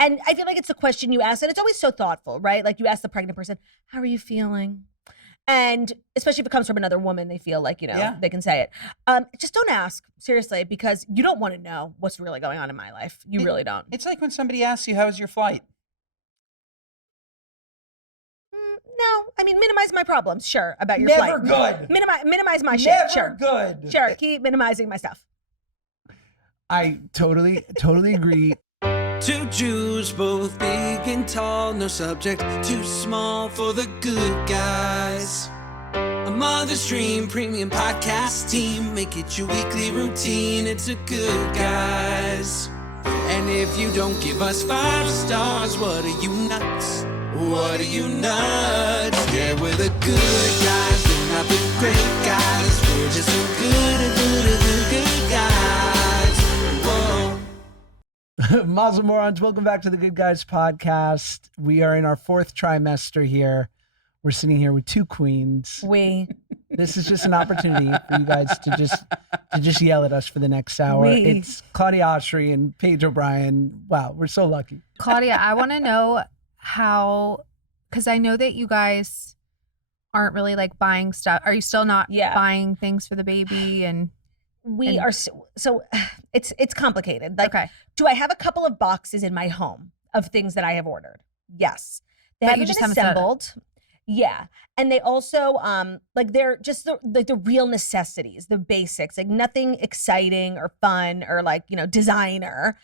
And I feel like it's a question you ask, and it's always so thoughtful, right? Like you ask the pregnant person, how are you feeling? And especially if it comes from another woman, they feel like, they can say it. Just don't ask, seriously, because you don't want to know what's really going on in my life. You really don't. It's like when somebody asks you, how was your flight? No, I mean, minimize my problems, sure, about your Never flight. good. Minimize my shit, Never sure. good. Sure, keep minimizing my stuff. I totally agree. Two Jews, both big and tall, no subject too small for the good guys. A Mother's Dream premium podcast team, make it your weekly routine. It's a Good Guys. And if you don't give us 5 stars, what are you nuts? What are you nuts? Yeah, we're the good guys, we're not the great guys. We're just so good guys. Whoa. Mazel Morons, welcome back to the Good Guys podcast. We are in our 4th trimester here. We're sitting here with 2 queens. This is just an opportunity for you guys to just yell at us for the next hour. It's Claudia Oshry and Paige O'Brien. Wow, we're so lucky. Claudia, I want to know how, because I know that you guys aren't really like buying stuff. Are you still not buying things for the baby? And we are so it's complicated. Like, okay. Do I have a couple of boxes in my home of things that I have ordered? Yes. They haven't been assembled. Yeah. And they also, they're just the real necessities, the basics, like nothing exciting or fun or designer.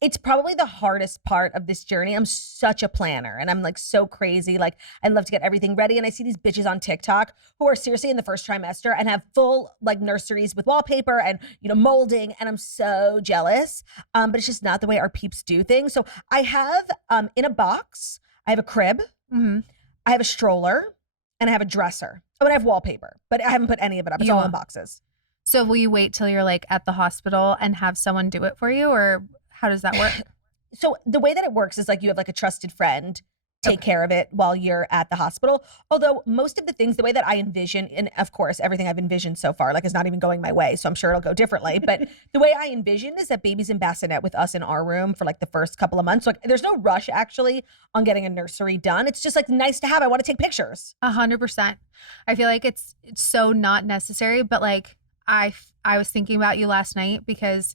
It's probably the hardest part of this journey. I'm such a planner and I'm like so crazy. Like I love to get everything ready. And I see these bitches on TikTok who are seriously in the 1st trimester and have full like nurseries with wallpaper and, molding. And I'm so jealous. But it's just not the way our peeps do things. So I have, in a box, I have a crib. Mm-hmm. I have a stroller and I have a dresser. Oh, and I have wallpaper, but I haven't put any of it up. It's all in boxes. So will you wait till you're like at the hospital and have someone do it for you, or how does that work? So the way that it works is like you have like a trusted friend take care of it while you're at the hospital. Although most of the things, the way that I envision, and of course, everything I've envisioned so far, like is not even going my way. So I'm sure it'll go differently. But the way I envision is that baby's in bassinet with us in our room for like the first couple of months. So like, there's no rush actually on getting a nursery done. It's just like nice to have. I want to take pictures. 100%. I feel like it's so not necessary, but like I was thinking about you last night because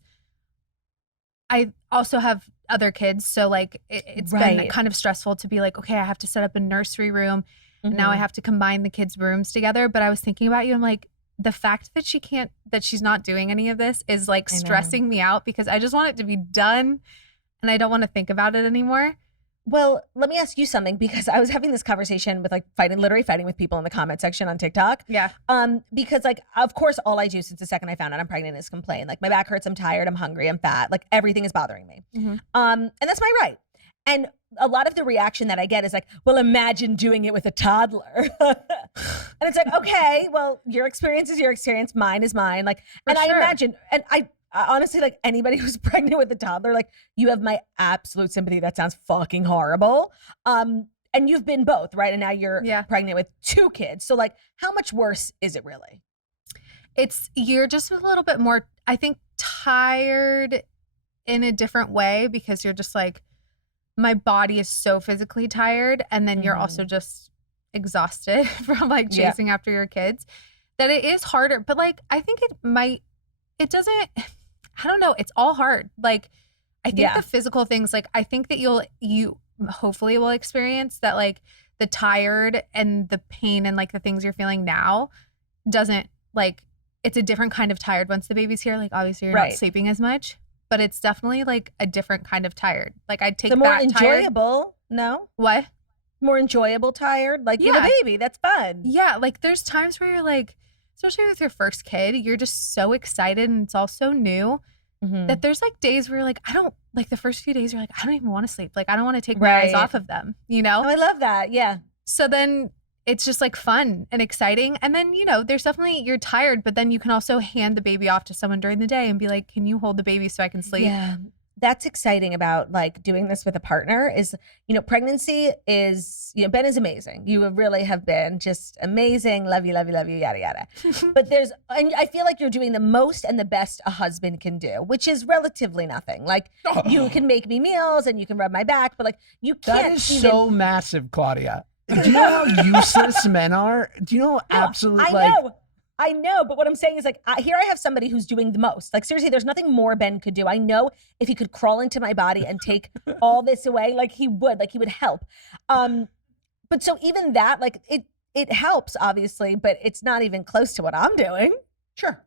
I also have other kids. So like it's been kind of stressful to be like, okay, I have to set up a nursery room. Mm-hmm. And now I have to combine the kids' rooms together. But I was thinking about you. I'm like, the fact that she's not doing any of this is like stressing me out because I just want it to be done and I don't want to think about it anymore. Well, let me ask you something because I was having this conversation with literally fighting with people in the comment section on TikTok. Yeah. Because like, of course, all I do since the second I found out I'm pregnant is complain. Like my back hurts, I'm tired, I'm hungry, I'm fat. Like everything is bothering me. Mm-hmm. And that's my right. And a lot of the reaction that I get is like, well, imagine doing it with a toddler. And it's like, okay, well, your experience is your experience. Mine is mine. Like, I imagine, and I honestly, like anybody who's pregnant with a toddler, like you have my absolute sympathy. That sounds fucking horrible. And you've been both, right? And now you're pregnant with 2 kids. So like, how much worse is it really? You're just a little bit more, I think, tired in a different way because you're just like, my body is so physically tired. And then you're also just exhausted from like chasing after your kids that it is harder. But like, I think I don't know. It's all hard. Like, I think the physical things, like, I think that you hopefully will experience that, like, the tired and the pain and, like, the things you're feeling now doesn't, like, it's a different kind of tired once the baby's here. Like, obviously you're not sleeping as much, but it's definitely, like, a different kind of tired. Like, I'd take that more enjoyable, no? What? More enjoyable tired? Like, you're a baby. That's fun. Yeah. Like, there's times where you're, like, especially with your first kid, you're just so excited and it's all so new that there's like days where you're like, the first few days you're like, I don't even want to sleep. Like, I don't want to take my eyes off of them, you know? Oh, I love that. Yeah. So then it's just like fun and exciting. And then, there's definitely, you're tired, but then you can also hand the baby off to someone during the day and be like, can you hold the baby so I can sleep? Yeah. that's exciting about like doing this with a partner is, pregnancy is, Ben is amazing. You really have been just amazing. Love you, yada, yada. But and I feel like you're doing the most and the best a husband can do, which is relatively nothing. Like you can make me meals and you can rub my back, but like you can't. That is so massive, Claudia. Do you know how useless men are? Do you know I know, but what I'm saying is like, here I have somebody who's doing the most. Like seriously, there's nothing more Ben could do. I know if he could crawl into my body and take all this away, like he would help. But so even that, like it helps obviously, but it's not even close to what I'm doing. Sure.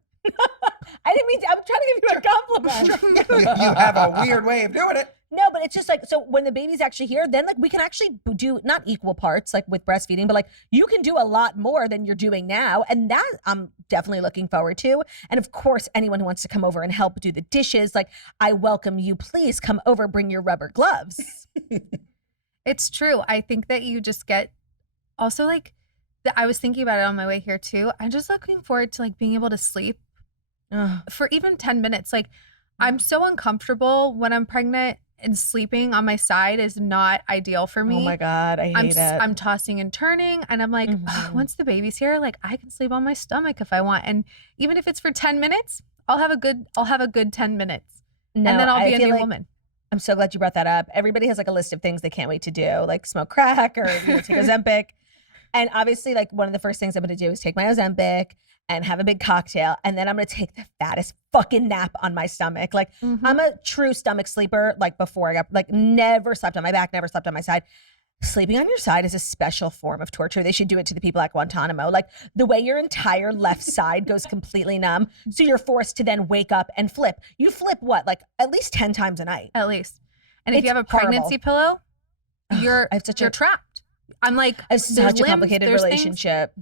I didn't mean to, I'm trying to give you a compliment. Sure. You have a weird way of doing it. No, but it's just like, so when the baby's actually here, then like we can actually do not equal parts like with breastfeeding, but like you can do a lot more than you're doing now. And that I'm definitely looking forward to. And of course, anyone who wants to come over and help do the dishes, like I welcome you. Please come over, bring your rubber gloves. It's true. I think that you just get also like, I was thinking about it on my way here too. I'm just looking forward to like being able to sleep for even 10 minutes. Like I'm so uncomfortable when I'm pregnant. And sleeping on my side is not ideal for me. Oh my God, I hate it. I'm tossing and turning and I'm like, once the baby's here, like I can sleep on my stomach if I want. And even if it's for 10 minutes, I'll have a good 10 minutes. No, and then I'll be a new woman. I'm so glad you brought that up. Everybody has like a list of things they can't wait to do, like smoke crack or take Ozempic. And obviously like one of the first things I'm going to do is take my Ozempic and have a big cocktail. And then I'm going to take the fattest fucking nap on my stomach. Like I'm a true stomach sleeper. Like before I got, like never slept on my back, never slept on my side. Sleeping on your side is a special form of torture. They should do it to the people at Guantanamo. Like the way your entire left side goes completely numb. So you're forced to then wake up and flip. You flip what? Like at least 10 times a night. At least. And if you have a pregnancy pillow, you're trapped. I'm like, I have such a complicated relationship.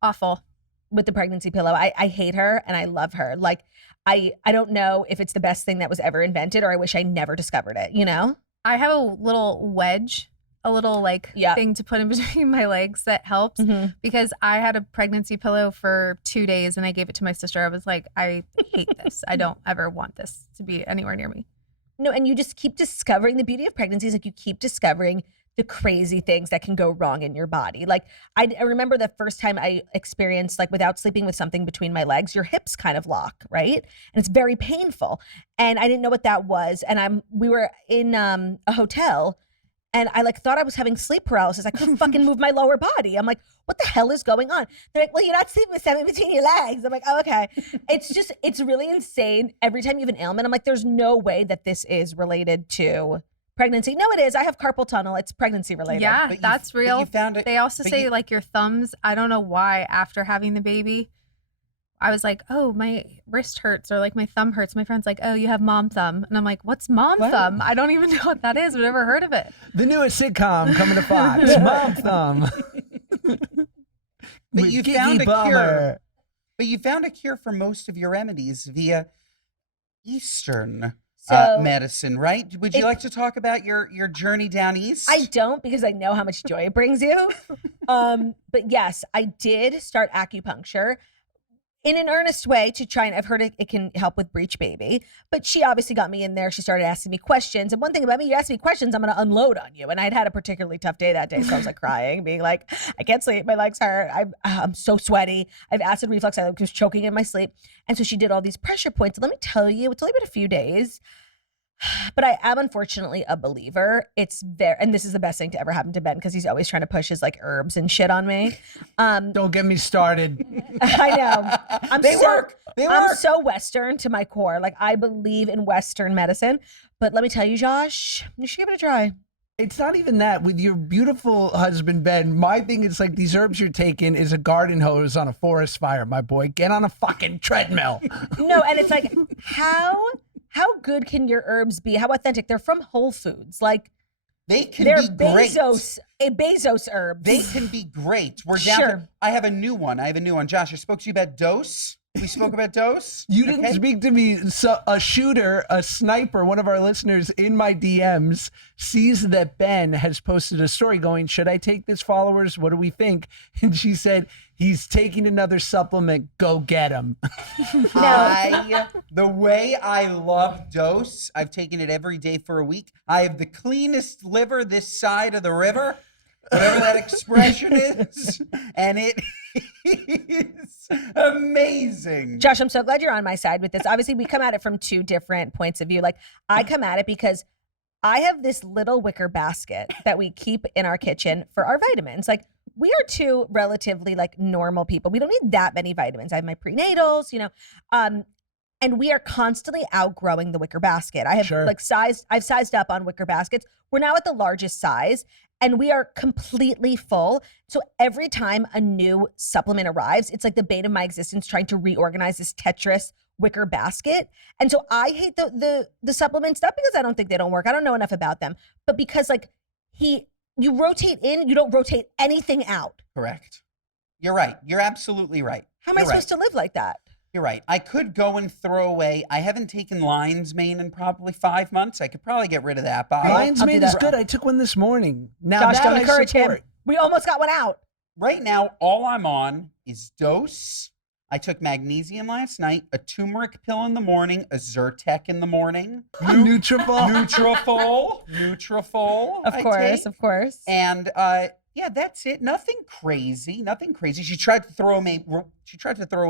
Awful. With the pregnancy pillow. I hate her and I love her. Like I don't know if it's the best thing that was ever invented or I wish I never discovered it, I have a little wedge, a little thing to put in between my legs that helps because I had a pregnancy pillow for 2 days and I gave it to my sister. I was like, I hate this. I don't ever want this to be anywhere near me. No, and you just keep discovering the beauty of pregnancy is like you keep discovering the crazy things that can go wrong in your body. Like I remember the first time I experienced like without sleeping with something between my legs, your hips kind of lock, right? And it's very painful. And I didn't know what that was. And we were in a hotel and I like thought I was having sleep paralysis. I couldn't fucking move my lower body. I'm like, what the hell is going on? They're like, well, you're not sleeping with something between your legs. I'm like, oh, okay. It's really insane. Every time you have an ailment, I'm like, there's no way that this is related to pregnancy. No, it is. I have carpal tunnel. It's pregnancy related. Yeah, that's real. You found it. They also say like your thumbs. I don't know why after having the baby, I was like, oh, my wrist hurts or like my thumb hurts. My friend's like, oh, you have mom thumb. And I'm like, what's mom thumb? I don't even know what that is. I've never heard of it. The newest sitcom coming to Fox, Mom Thumb. But you found a cure. But you found a cure for most of your remedies via Eastern medicine, right? Would you like to talk about your journey down east? I don't because I know how much joy it brings you. But yes, I did start acupuncture in an earnest way to try and I've heard it can help with breech baby. But she obviously got me in there. She started asking me questions. And one thing about me, you ask me questions, I'm going to unload on you. And I'd had a particularly tough day that day. So I was like crying, being like, I can't sleep. My legs hurt. I'm so sweaty. I have acid reflux. I was choking in my sleep. And so she did all these pressure points. And let me tell you, it's only been a few days. But I am unfortunately a believer. And this is the best thing to ever happen to Ben because he's always trying to push his like herbs and shit on me. Don't get me started. I know. They work. I'm so Western to my core. Like I believe in Western medicine. But let me tell you, Josh, you should give it a try. It's not even that. With your beautiful husband, Ben, my thing is like these herbs you're taking is a garden hose on a forest fire, my boy. Get on a fucking treadmill. No, and it's like, how good can your herbs be? How authentic? They're from Whole Foods. Like they're be great. Bezos herbs. They can be great. We're down to, I have a new one. Josh, I spoke to you about dose. We spoke about dose. You didn't speak to me. So a shooter, a sniper, one of our listeners in my DMs sees that Ben has posted a story going, should I take this, followers? What do we think? And she said, he's taking another supplement. Go get him. The way I love dose, I've taken it every day for a week. I have the cleanest liver this side of the river, whatever that expression is. And it is amazing. Josh, I'm so glad you're on my side with this. Obviously, we come at it from two different points of view. Like, I come at it because I have this little wicker basket that we keep in our kitchen for our vitamins. Like, we are two relatively like normal people. We don't need that many vitamins. I have my prenatals, and we are constantly outgrowing the wicker basket. I have I've sized up on wicker baskets. We're now at the largest size and we are completely full. So every time a new supplement arrives, it's like the bane of my existence trying to reorganize this Tetris wicker basket. And so I hate the supplements, not because I don't think they don't work. I don't know enough about them, but because like you rotate in, you don't rotate anything out. Correct. You're right. You're absolutely right. How am I supposed to live like that? You're right. I could go and throw away. I haven't taken lion's mane in probably 5 months. I could probably get rid of that bottle. Lion's mane is good. I took one this morning. Now Josh, don't encourage him. We almost got one out. Right now, all I'm on is dose. I took magnesium last night, a turmeric pill in the morning, a Zyrtec in the morning. Nutrafol. Of course. And yeah, that's it. Nothing crazy. She tried to throw away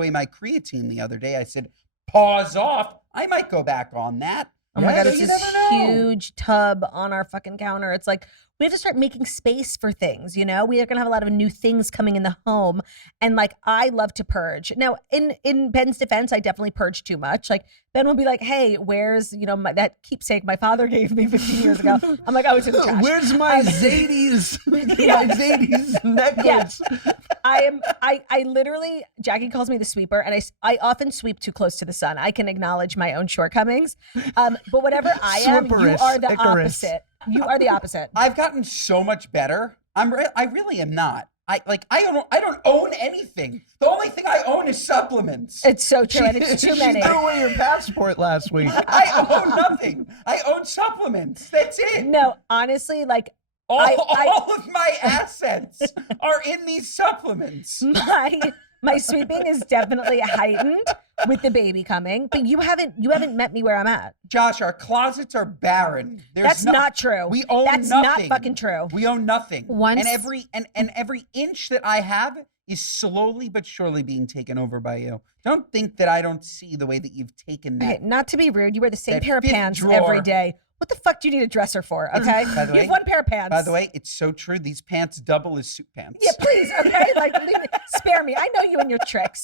my creatine the other day. I said, pause off. I might go back on that. Oh my God, it's this huge tub on our fucking counter. It's like, we have to start making space for things, We are going to have a lot of new things coming in the home. And like, I love to purge. Now, in Ben's defense, I definitely purge too much. Like, Ben will be like, hey, where's, that keepsake my father gave me 15 years ago? I'm like, oh, it's in the trash. Where's my Zadie's, necklace? Yeah. I literally, Jackie calls me the sweeper, and I often sweep too close to the sun. I can acknowledge my own shortcomings. But whatever I am, you are the opposite. You are the opposite. I've gotten so much better. I really am not. I don't own anything. The only thing I own is supplements. It's so true, and it's too many. She threw away your passport last week. I own nothing. I own supplements. That's it. No, honestly, like all of my assets are in these supplements. My sweeping is definitely heightened with the baby coming, but you haven't met me where I'm at. Josh, our closets are barren. That's not true. We own That's nothing. That's not fucking true. We own nothing. Once, and every inch that I have is slowly but surely being taken over by you. Don't think that I don't see the way that you've taken that. Okay, not to be rude, you wear the same pair of pants every day. What the fuck do you need a dresser for, okay? By the way, you have one pair of pants. By the way, it's so true. These pants double as suit pants. Yeah, please, okay? Like, spare me. I know you and your tricks.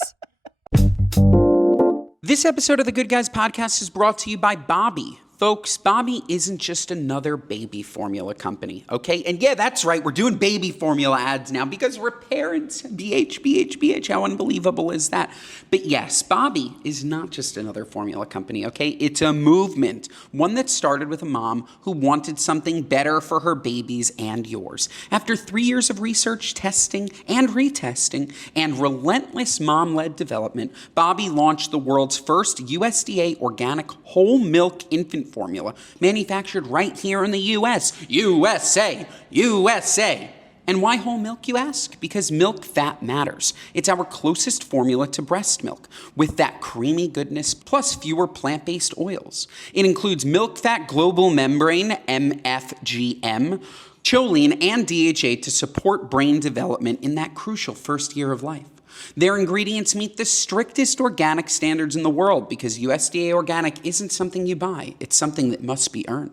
This episode of the Good Guys podcast is brought to you by Bobby. Folks, Bobby isn't just another baby formula company, okay? And yeah, that's right, we're doing baby formula ads now because we're parents. BH, how unbelievable is that? But yes, Bobby is not just another formula company, okay? It's a movement, one that started with a mom who wanted something better for her babies and yours. After 3 years of research, testing, and retesting, and relentless mom-led development, Bobby launched the world's first USDA organic whole milk infant formula, manufactured right here in the U.S. USA! And why whole milk, you ask? Because milk fat matters. It's our closest formula to breast milk, with that creamy goodness plus fewer plant-based oils. It includes milk fat global membrane, MFGM, choline, and DHA to support brain development in that crucial first year of life. Their ingredients meet the strictest organic standards in the world because USDA organic isn't something you buy, it's something that must be earned.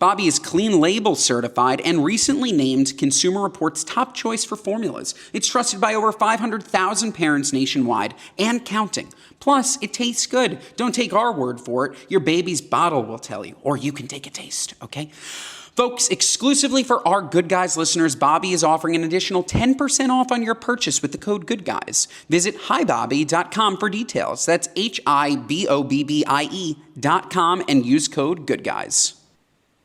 Bobby is clean label certified and recently named Consumer Reports' top choice for formulas. It's trusted by over 500,000 parents nationwide and counting. Plus, it tastes good. Don't take our word for it. Your baby's bottle will tell you, or you can take a taste, okay? Folks, exclusively for our Good Guys listeners, Bobby is offering an additional 10% off on your purchase with the code GOODGUYS. Visit hibobby.com for details. That's HIBOBBIE.com and use code GOODGUYS.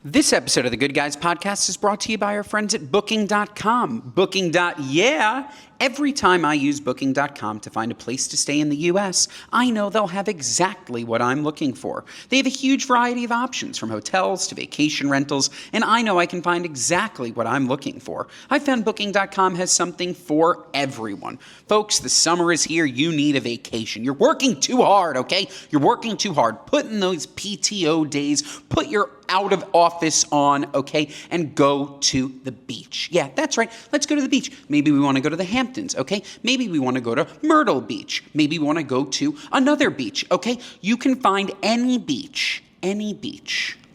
This episode of the Good Guys podcast is brought to you by our friends at Booking.com. Booking.yeah Every time I use Booking.com to find a place to stay in the U.S., I know they'll have exactly what I'm looking for. They have a huge variety of options, from hotels to vacation rentals, and I know I can find exactly what I'm looking for. I found Booking.com has something for everyone. Folks, the summer is here. You need a vacation. You're working too hard, okay? You're working too hard. Put in those PTO days. Put your out of office on, okay? And go to the beach. Yeah, that's right. Let's go to the beach. Maybe we want to go to the Hamptons, okay? Maybe we want to go to Myrtle Beach. Maybe we want to go to another beach, okay? You can find any beach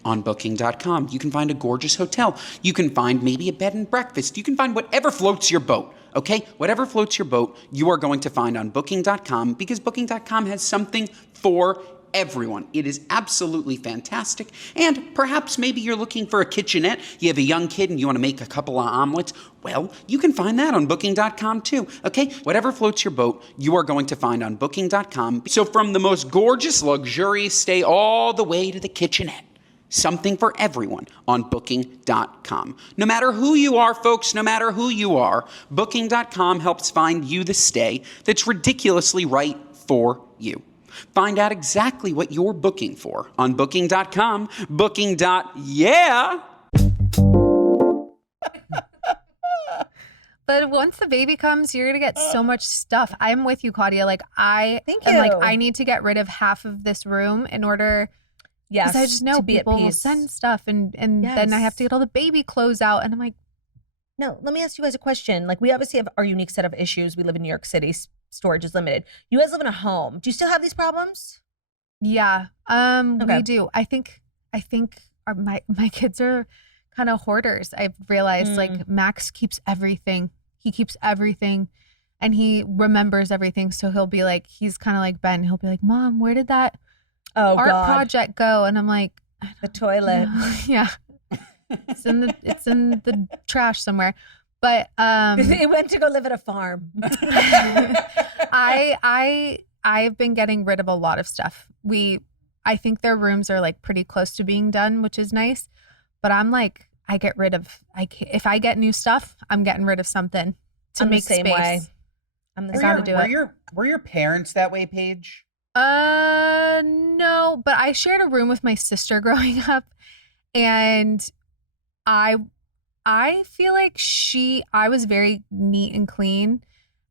on Booking.com. You can find a gorgeous hotel. You can find maybe a bed and breakfast. You can find whatever floats your boat, okay? Whatever floats your boat, you are going to find on Booking.com, because Booking.com has something for everyone. It is absolutely fantastic. And perhaps maybe you're looking for a kitchenette. You have a young kid and you want to make a couple of omelets. Well, you can find that on Booking.com too, okay? Whatever floats your boat, you are going to find on Booking.com. So from the most gorgeous, luxurious stay all the way to the kitchenette, something for everyone on Booking.com. No matter who you are, folks, no matter who you are, Booking.com helps find you the stay that's ridiculously right for you. Find out exactly what you're booking for on Booking.com. Booking.yeah. But once the baby comes, you're gonna get so much stuff. I'm with you, Claudia. Like Thank you. I need to get rid of half of this room in order. Yes, because I just know people will send stuff, and then I have to get all the baby clothes out, and I'm like, no. Let me ask you guys a question. Like, we obviously have our unique set of issues. We live in New York City. Storage is limited. You guys live in a home. Do you still have these problems? yeah, Okay. we do. I think my kids are kind of hoarders. I've realized like Max keeps everything. He keeps everything, and he remembers everything. So he'll be like, he's kind of like Ben. He'll be like, Mom, where did that art project go? And I'm like, The toilet. yeah, it's in the trash somewhere. But He went to go live at a farm. I've been getting rid of a lot of stuff. I think their rooms are like pretty close to being done, which is nice. But I'm like, if I get new stuff, I'm getting rid of something to make the same space. way. I'm the Gotta do it. Were your parents that way, Paige? No, but I shared a room with my sister growing up, and I feel like I was very neat and clean,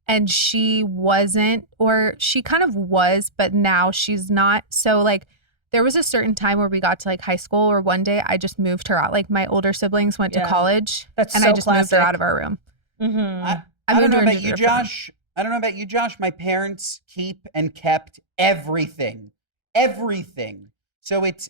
and she wasn't, or she kind of was, but now she's not. So like there was a certain time where we got to like high school, or one day I just moved her out. Like my older siblings went to college, and I just moved her out of our room. Mm-hmm. I don't know about you, Josh. My parents keep and kept everything. So it's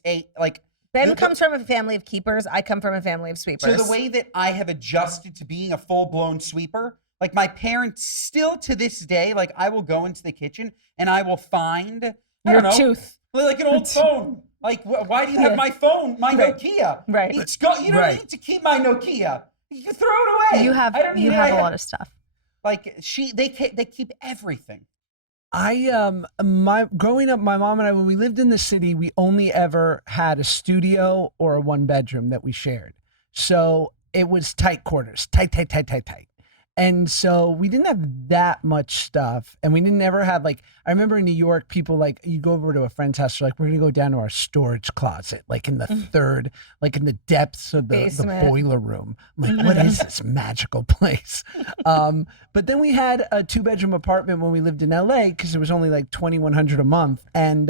Ben comes from a family of keepers. I come from a family of sweepers. So the way that I have adjusted to being a full-blown sweeper, like my parents still to this day, like I will go into the kitchen and I will find, Your tooth. Like an old phone. Like, why do you have my phone, my Nokia? Right. It's got, you don't need to keep my Nokia. You can throw it away. You have a lot of stuff. Like they keep everything. Growing up, my mom and I, when we lived in the city, we only ever had a studio or a 1-bedroom that we shared. So it was tight quarters, tight. And so we didn't have that much stuff. And we didn't ever have I remember in New York, people like, you go over to a friend's house, they're like, we're going to go down to our storage closet, like in the third, like in the depths of the boiler room. I'm like, what is this magical place? But then we had a 2-bedroom apartment when we lived in LA, because it was only like $2,100 a month. And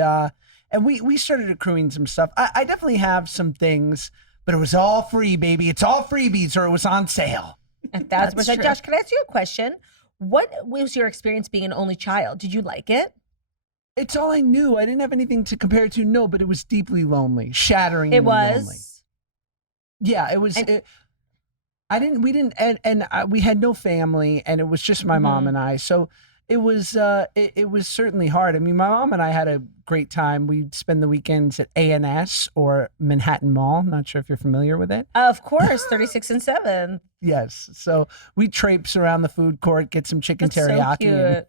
we started accruing some stuff. I definitely have some things, but it was all free, baby. It's all freebies, or it was on sale. That's true. Josh, can I ask you a question? What was your experience being an only child? Did you like it? It's all I knew. I didn't have anything to compare it to. No, but it was deeply lonely, shatteringly lonely. Yeah, it was. We had no family, and it was just my mom and I. So it was certainly hard. I mean, my mom and I had a great time. We'd spend the weekends at A&S or Manhattan Mall. Not sure if you're familiar with it. Of course, 36 and 7. Yes. So we traipse around the food court, get some chicken teriyaki,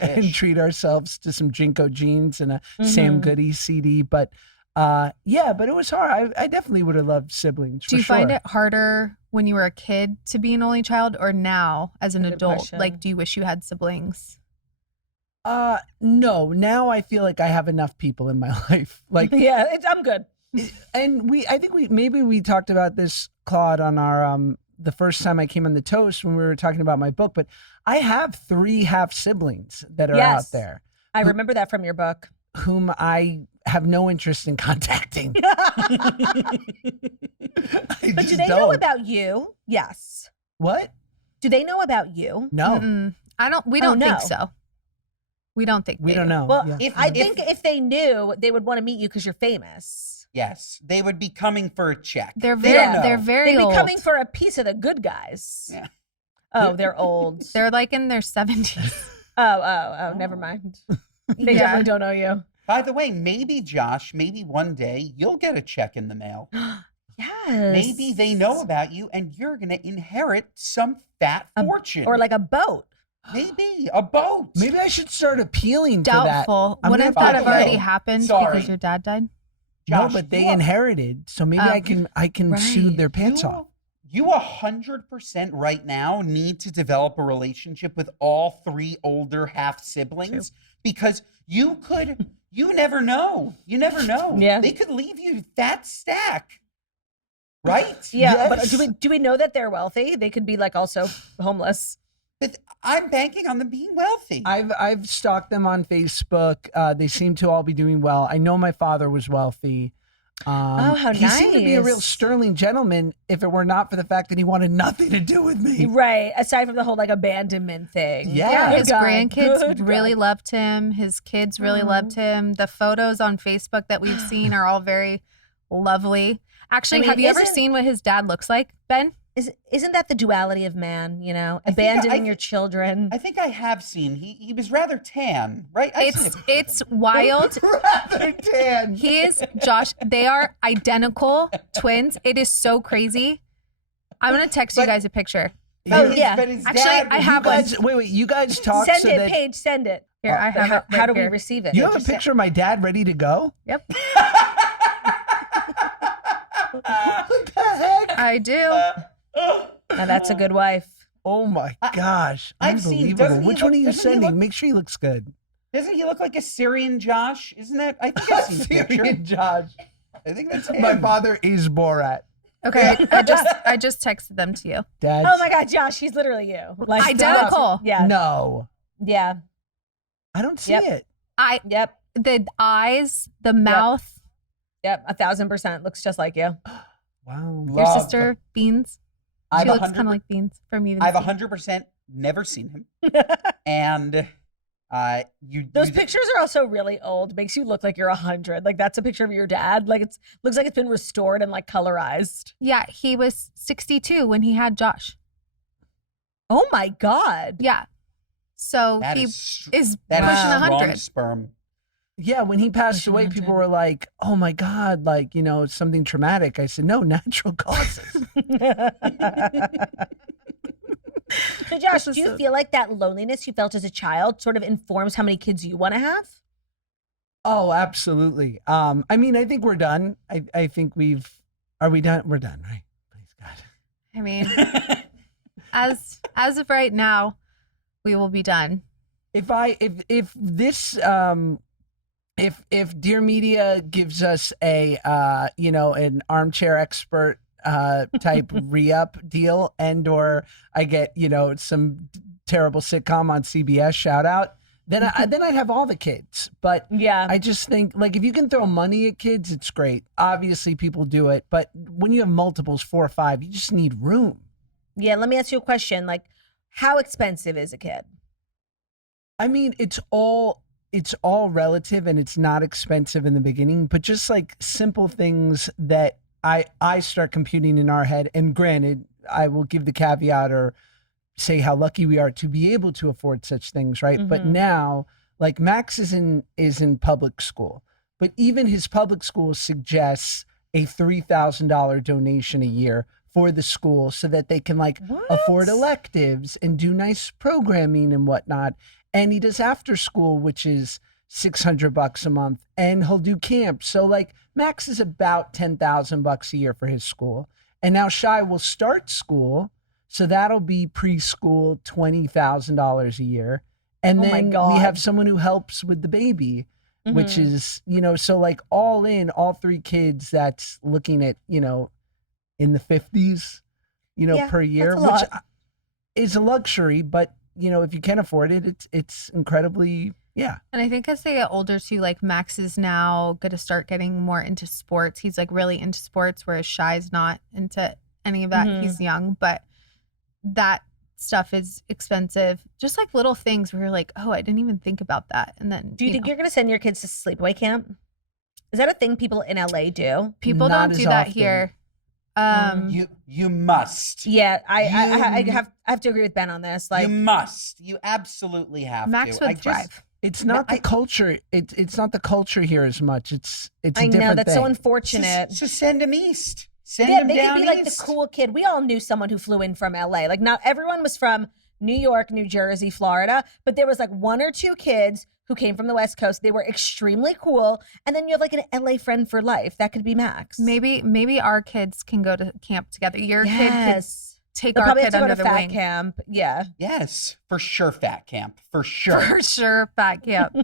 and treat ourselves to some Jinko jeans and a Sam Goody CD. But but it was hard. I definitely would have loved siblings. Do you find it harder when you were a kid to be an only child, or now as an Good adult? question. Like, do you wish you had siblings? No. Now I feel like I have enough people in my life. Like, Yeah, I'm good. and I think we talked about this, Claude, on our the first time I came on the Toast when we were talking about my book. But I have 3 half siblings that are Yes. out there I remember that from your book. whom I have no interest in contacting. But do they know about you? Yes. What? Do they know about you? No, Mm-mm. We don't no. think so. We don't think we they don't do. know. Well, Yeah. I think if they knew, they would want to meet you because you're famous. Yes, they would be coming for a check. They're They very, don't know. they're very They'd be old. coming for a piece of the good guys. Yeah. Oh, they're old. They're like in their 70s. Oh, never mind. They Yeah. definitely don't know you. By the way, maybe Josh, maybe one day you'll get a check in the mail. Yes. Maybe they know about you and you're going to inherit some fat fortune. Or like a boat. Maybe a boat. Maybe I should start appealing to that. Doubtful. I'm Wouldn't gonna that have have to- already happened Sorry. because your dad died? No, Josh, but they you are- inherited, so maybe I can sue Right. their pants off. You 100% right now need to develop a relationship with all 3 older half siblings because you never know. You never know. Yeah. They could leave you that stack. Right? Yeah, Yes. but do we know that they're wealthy? They could be like also homeless. But I'm banking on them being wealthy. I've stalked them on Facebook. They seem to all be doing well. I know my father was wealthy. Oh, how he seemed to be a real nice. sterling gentleman if it were not for the fact that he wanted nothing to do with me. Right. Aside from the whole like abandonment thing. Yeah. Yeah, Good his God, grandkids good really God. loved him. His kids really loved him. The photos on Facebook that we've seen are all very lovely. Actually, I mean, have you ever isn't- seen what his dad looks like, Ben? Isn't that the duality of man, you know? I think Abandoning your children. I think I have seen. He was rather tan, right? I've seen a picture of It's him. wild. Rather tan. He is Josh. They are identical twins. It is so crazy. I'm gonna text you But- guys a picture. Oh, But yeah. But his Actually, dad I was- have You one. guys, wait, you guys talk Send so it, that Paige, send it. Here, I have how, it. how right do we here. receive it? you have a just- picture of my dad ready to go. Yep, What the heck? I do. Now that's a good wife. Oh my gosh. I've seen- Unbelievable. doesn't he Which look- one are you doesn't he sending? look- Make sure he looks good. Doesn't he look like a Syrian Josh? Isn't that? I think I've seen the picture. Syrian Josh. I think that's him. My father is Borat. Okay, I just texted them to you. Dad. Oh my God, Josh, he's literally you. Like Identical. Yeah. No. Yeah. I don't see Yep. it. Yep. The eyes, the mouth. Yep. 1,000% looks just like you. Wow. Your Love. sister Beans. I've She looks 100 kind of like Beans from even. I've 100% never seen him, and Those you- pictures are also really old. Makes you look like you're 100. Like that's a picture of your dad. Like looks like it's been restored and like colorized. Yeah, he was 62 when he had Josh. Oh my God. Yeah, so That he is is that pushing is strong 100. sperm. Yeah, when he passed Pushing away, 100. people were like, "Oh my God, like something traumatic." I said, "No, natural causes." So Josh, This do is you so- feel like that loneliness you felt as a child sort of informs how many kids you want to have? Oh, absolutely. I mean, I think we're done. I think are we done? We're done, right? Please God. I mean, as of right now, we will be done. If this if Dear Media gives us a an armchair expert type re-up deal, and or I get some terrible sitcom on CBS shout out, then I'd have all the kids. But Yeah. I just think, like, if you can throw money at kids, it's great. Obviously people do it, but when you have multiples, 4 or 5, you just need room. Yeah. Let me ask you a question. Like, how expensive is a kid? I mean, it's all relative, and it's not expensive in the beginning, but just like simple things that I start computing in our head. And granted, I will give the caveat or say how lucky we are to be able to afford such things, right? But Mhm. now, like, Max is in public school, but even his public school suggests a $3,000 donation a year for the school so that they can afford electives and do nice programming and whatnot. And he does after school, which is $600 a month, and he'll do camp. So like Max is about $10,000 a year for his school. And now Shy will start school. So that'll be preschool, $20,000 a year. And then we have someone who helps with the baby, which is, so like all in, all 3 kids, that's looking at, in the 50s, per year, which is a luxury, but if you can afford it, it's incredibly, yeah. And I think as they get older too, like Max is now going to start getting more into sports. He's like really into sports, whereas Shy's not into any of that. He's young, but that stuff is expensive. Just like little things where you're like, oh, I didn't even think about that. And then do you think you're going to send your kids to sleepaway camp? Is that a thing people in LA do? People don't do that here. You must. Yeah, I have to agree with Ben on this. Like, you must. You absolutely have Max to. would thrive. It's not the culture. It's not the culture here as much. It's a I know different that's thing. so unfortunate. Just send them east. Send them they down could be like east. the cool kid. We all knew someone who flew in from LA. Like, not everyone was from New York, New Jersey, Florida, but there was like 1 or 2 kids who came from the West Coast. They were extremely cool. And then you have like an LA friend for life. That could be Max. Maybe our kids can go to camp together. Your kid could take They'll our probably kid have to under go to the fat wing. camp. Yeah. Yes, for sure, fat camp. For sure. For sure, fat camp.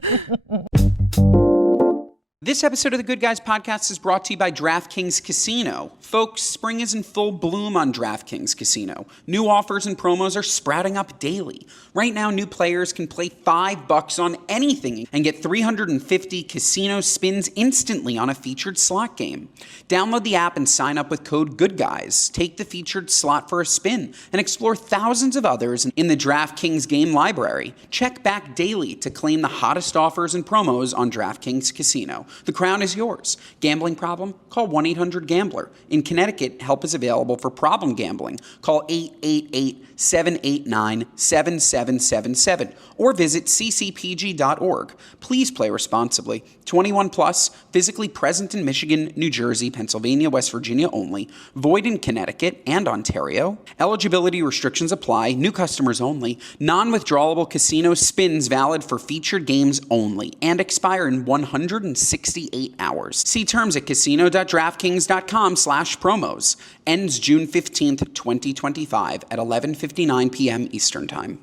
This episode of the Good Guys podcast is brought to you by DraftKings Casino. Folks, spring is in full bloom on DraftKings Casino. New offers and promos are sprouting up daily. Right now, new players can play $5 on anything and get 350 casino spins instantly on a featured slot game. Download the app and sign up with code GOODGUYS. Take the featured slot for a spin and explore thousands of others in the DraftKings game library. Check back daily to claim the hottest offers and promos on DraftKings Casino. The crown is yours. Gambling problem? Call 1-800-GAMBLER. In Connecticut, help is available for problem gambling. Call 888-789-7777 or visit ccpg.org. Please play responsibly. 21 plus, physically present in Michigan, New Jersey, Pennsylvania, West Virginia only. Void in Connecticut and Ontario. Eligibility restrictions apply. New customers only. Non-withdrawable casino spins valid for featured games only and expire in 168 hours. See terms at casino.draftkings.com/promos. Ends June 15th, 2025 at 11:59 p.m. Eastern Time.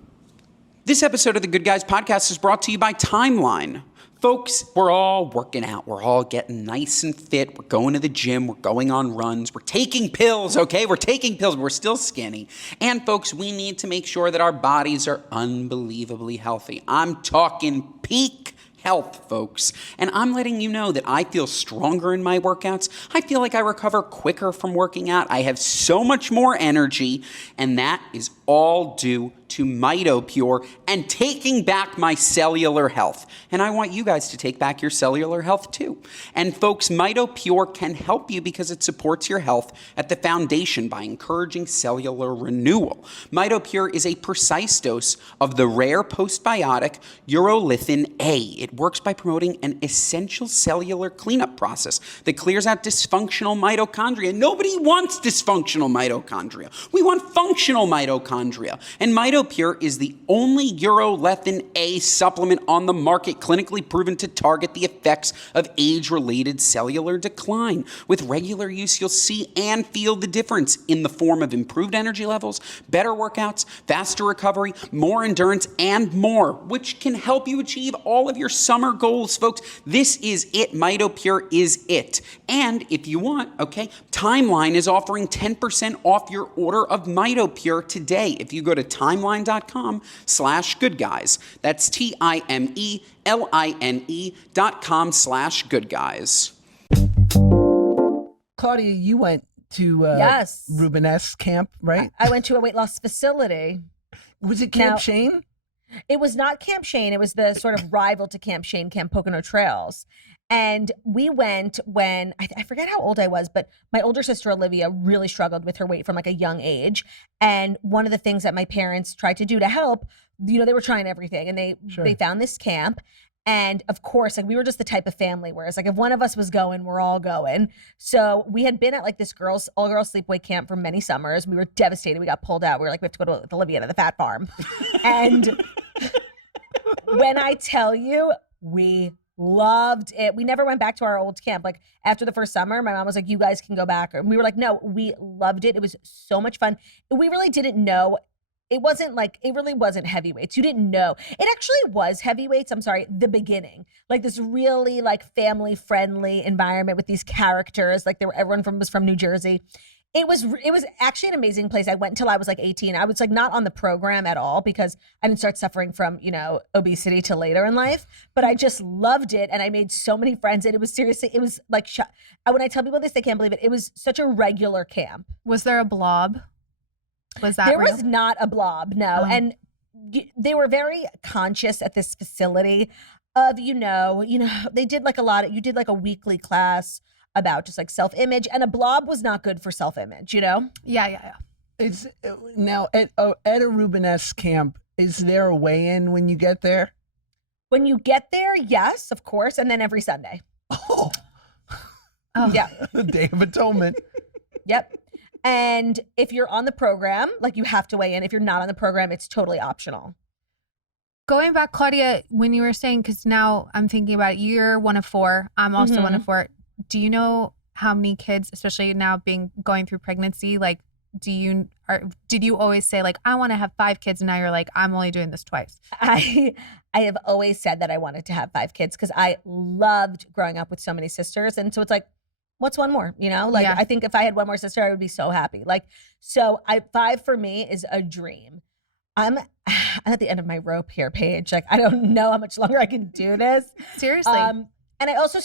This episode of the Good Guys podcast is brought to you by Timeline. Folks, we're all working out. We're all getting nice and fit. We're going to the gym. We're going on runs. We're taking pills, okay? We're taking pills. We're still skinny. And folks, we need to make sure that our bodies are unbelievably healthy. I'm talking peak health, folks. And I'm letting you know that I feel stronger in my workouts. I feel like I recover quicker from working out. I have so much more energy, and that is all due to MitoPure and taking back my cellular health. And I want you guys to take back your cellular health too. And folks, MitoPure can help you because it supports your health at the foundation by encouraging cellular renewal. MitoPure is a precise dose of the rare postbiotic urolithin A. It works by promoting an essential cellular cleanup process that clears out dysfunctional mitochondria. Nobody wants dysfunctional mitochondria. We want functional mitochondria. And MitoPure is the only urolithin A supplement on the market clinically proven to target the effects of age-related cellular decline. With regular use, you'll see and feel the difference in the form of improved energy levels, better workouts, faster recovery, more endurance, and more, which can help you achieve all of your summer goals, folks. This is it. MitoPure is it. And if you want, okay, Timeline is offering 10% off your order of MitoPure today if you go to timeline.com/goodguys. That's TIMELINE.com/goodguys. Claudia, you went to Yes. Rubenesque camp, right? I went to a weight loss facility. Was it Camp Now- Shane? It was not Camp Shane. It was the sort of rival to Camp Shane, Camp Pocono Trails. And we went when, I forget how old I was, but my older sister Olivia really struggled with her weight from like a young age. And one of the things that my parents tried to do to help, they were trying everything, and they found this camp. And of course, like, we were just the type of family, whereas like if one of us was going, we're all going. So we had been at like this all-girls sleepaway camp for many summers. We were devastated. We got pulled out. We were like, we have to go to Olivia to the fat farm. And when I tell you, we loved it. We never went back to our old camp. Like after the first summer, my mom was like, you guys can go back. And we were like, no, we loved it. It was so much fun. We really didn't know. It really wasn't heavyweights. You didn't know. It actually was heavyweights. I'm sorry, the beginning. Like this really like family friendly environment with these characters. Like everyone was from New Jersey. It was actually an amazing place. I went until I was like 18. I was like not on the program at all because I didn't start suffering from, obesity till later in life, but I just loved it. And I made so many friends. And it was like, when I tell people this, they can't believe it. It was such a regular camp. Was there a blob? Was that There real? was not a blob, no. Oh. And they were very conscious at this facility of, they did like you did like a weekly class about just like self-image, and a blob was not good for self-image, Yeah. It's now at a Rubenesque camp, is there a weigh-in when you get there? When you get there, yes, of course, and then every Sunday. Oh, Yeah. the Day of Atonement. Yep. And if you're on the program, like you have to weigh in. If you're not on the program, it's totally optional. Going back, Claudia, when you were saying, because now I'm thinking about it, you're one of 4. I'm also one of 4. Do you know how many kids, especially now going through pregnancy, like did you always say like, I want to have 5 kids, and now you're like, I'm only doing this twice? I have always said that I wanted to have 5 kids because I loved growing up with so many sisters. And so it's like, what's one more? Yeah. I think if I had one more sister, I would be so happy. 5 for me is a dream. I'm at the end of my rope here, Paige. Like, I don't know how much longer I can do this. Seriously. And I also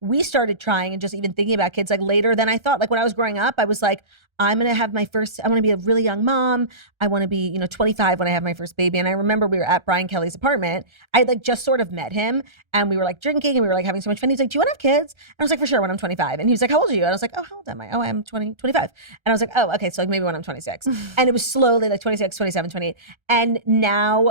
we started trying and just even thinking about kids like later than I thought. Like when I was growing up, I was like, I want to be a really young mom. I want to be, 25 when I have my first baby. And I remember we were at Brian Kelly's apartment. I like just sort of met him and we were like drinking and we were like having so much fun. He's like, do you want to have kids? And I was like, for sure, when I'm 25. And he was like, how old are you? And I was like, oh, how old am I? Oh, I'm 25. And I was like, oh, okay. So like maybe when I'm 26. And it was slowly like 26, 27, 28. And now,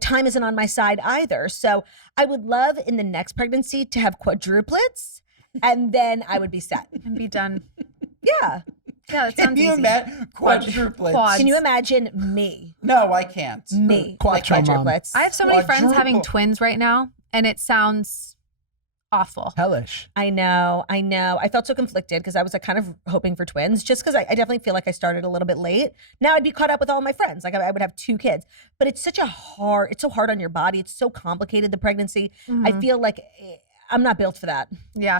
time isn't on my side either. So I would love in the next pregnancy to have quadruplets, and then I would be set and be done. Yeah. Yeah, that sounds Can you easy. imagine quadruplets? Quads. Can you imagine me? No, I can't. Me. Quattro like mom. quadruplets. I have so many friends having Quadruple. twins right now, and it sounds awful. Hellish. I know. I felt so conflicted because I was like kind of hoping for twins just because I definitely feel like I started a little bit late. Now I'd be caught up with all my friends. Like I would have 2 kids, but it's so hard on your body. It's so complicated, the pregnancy. I feel like I'm not built for that. Yeah.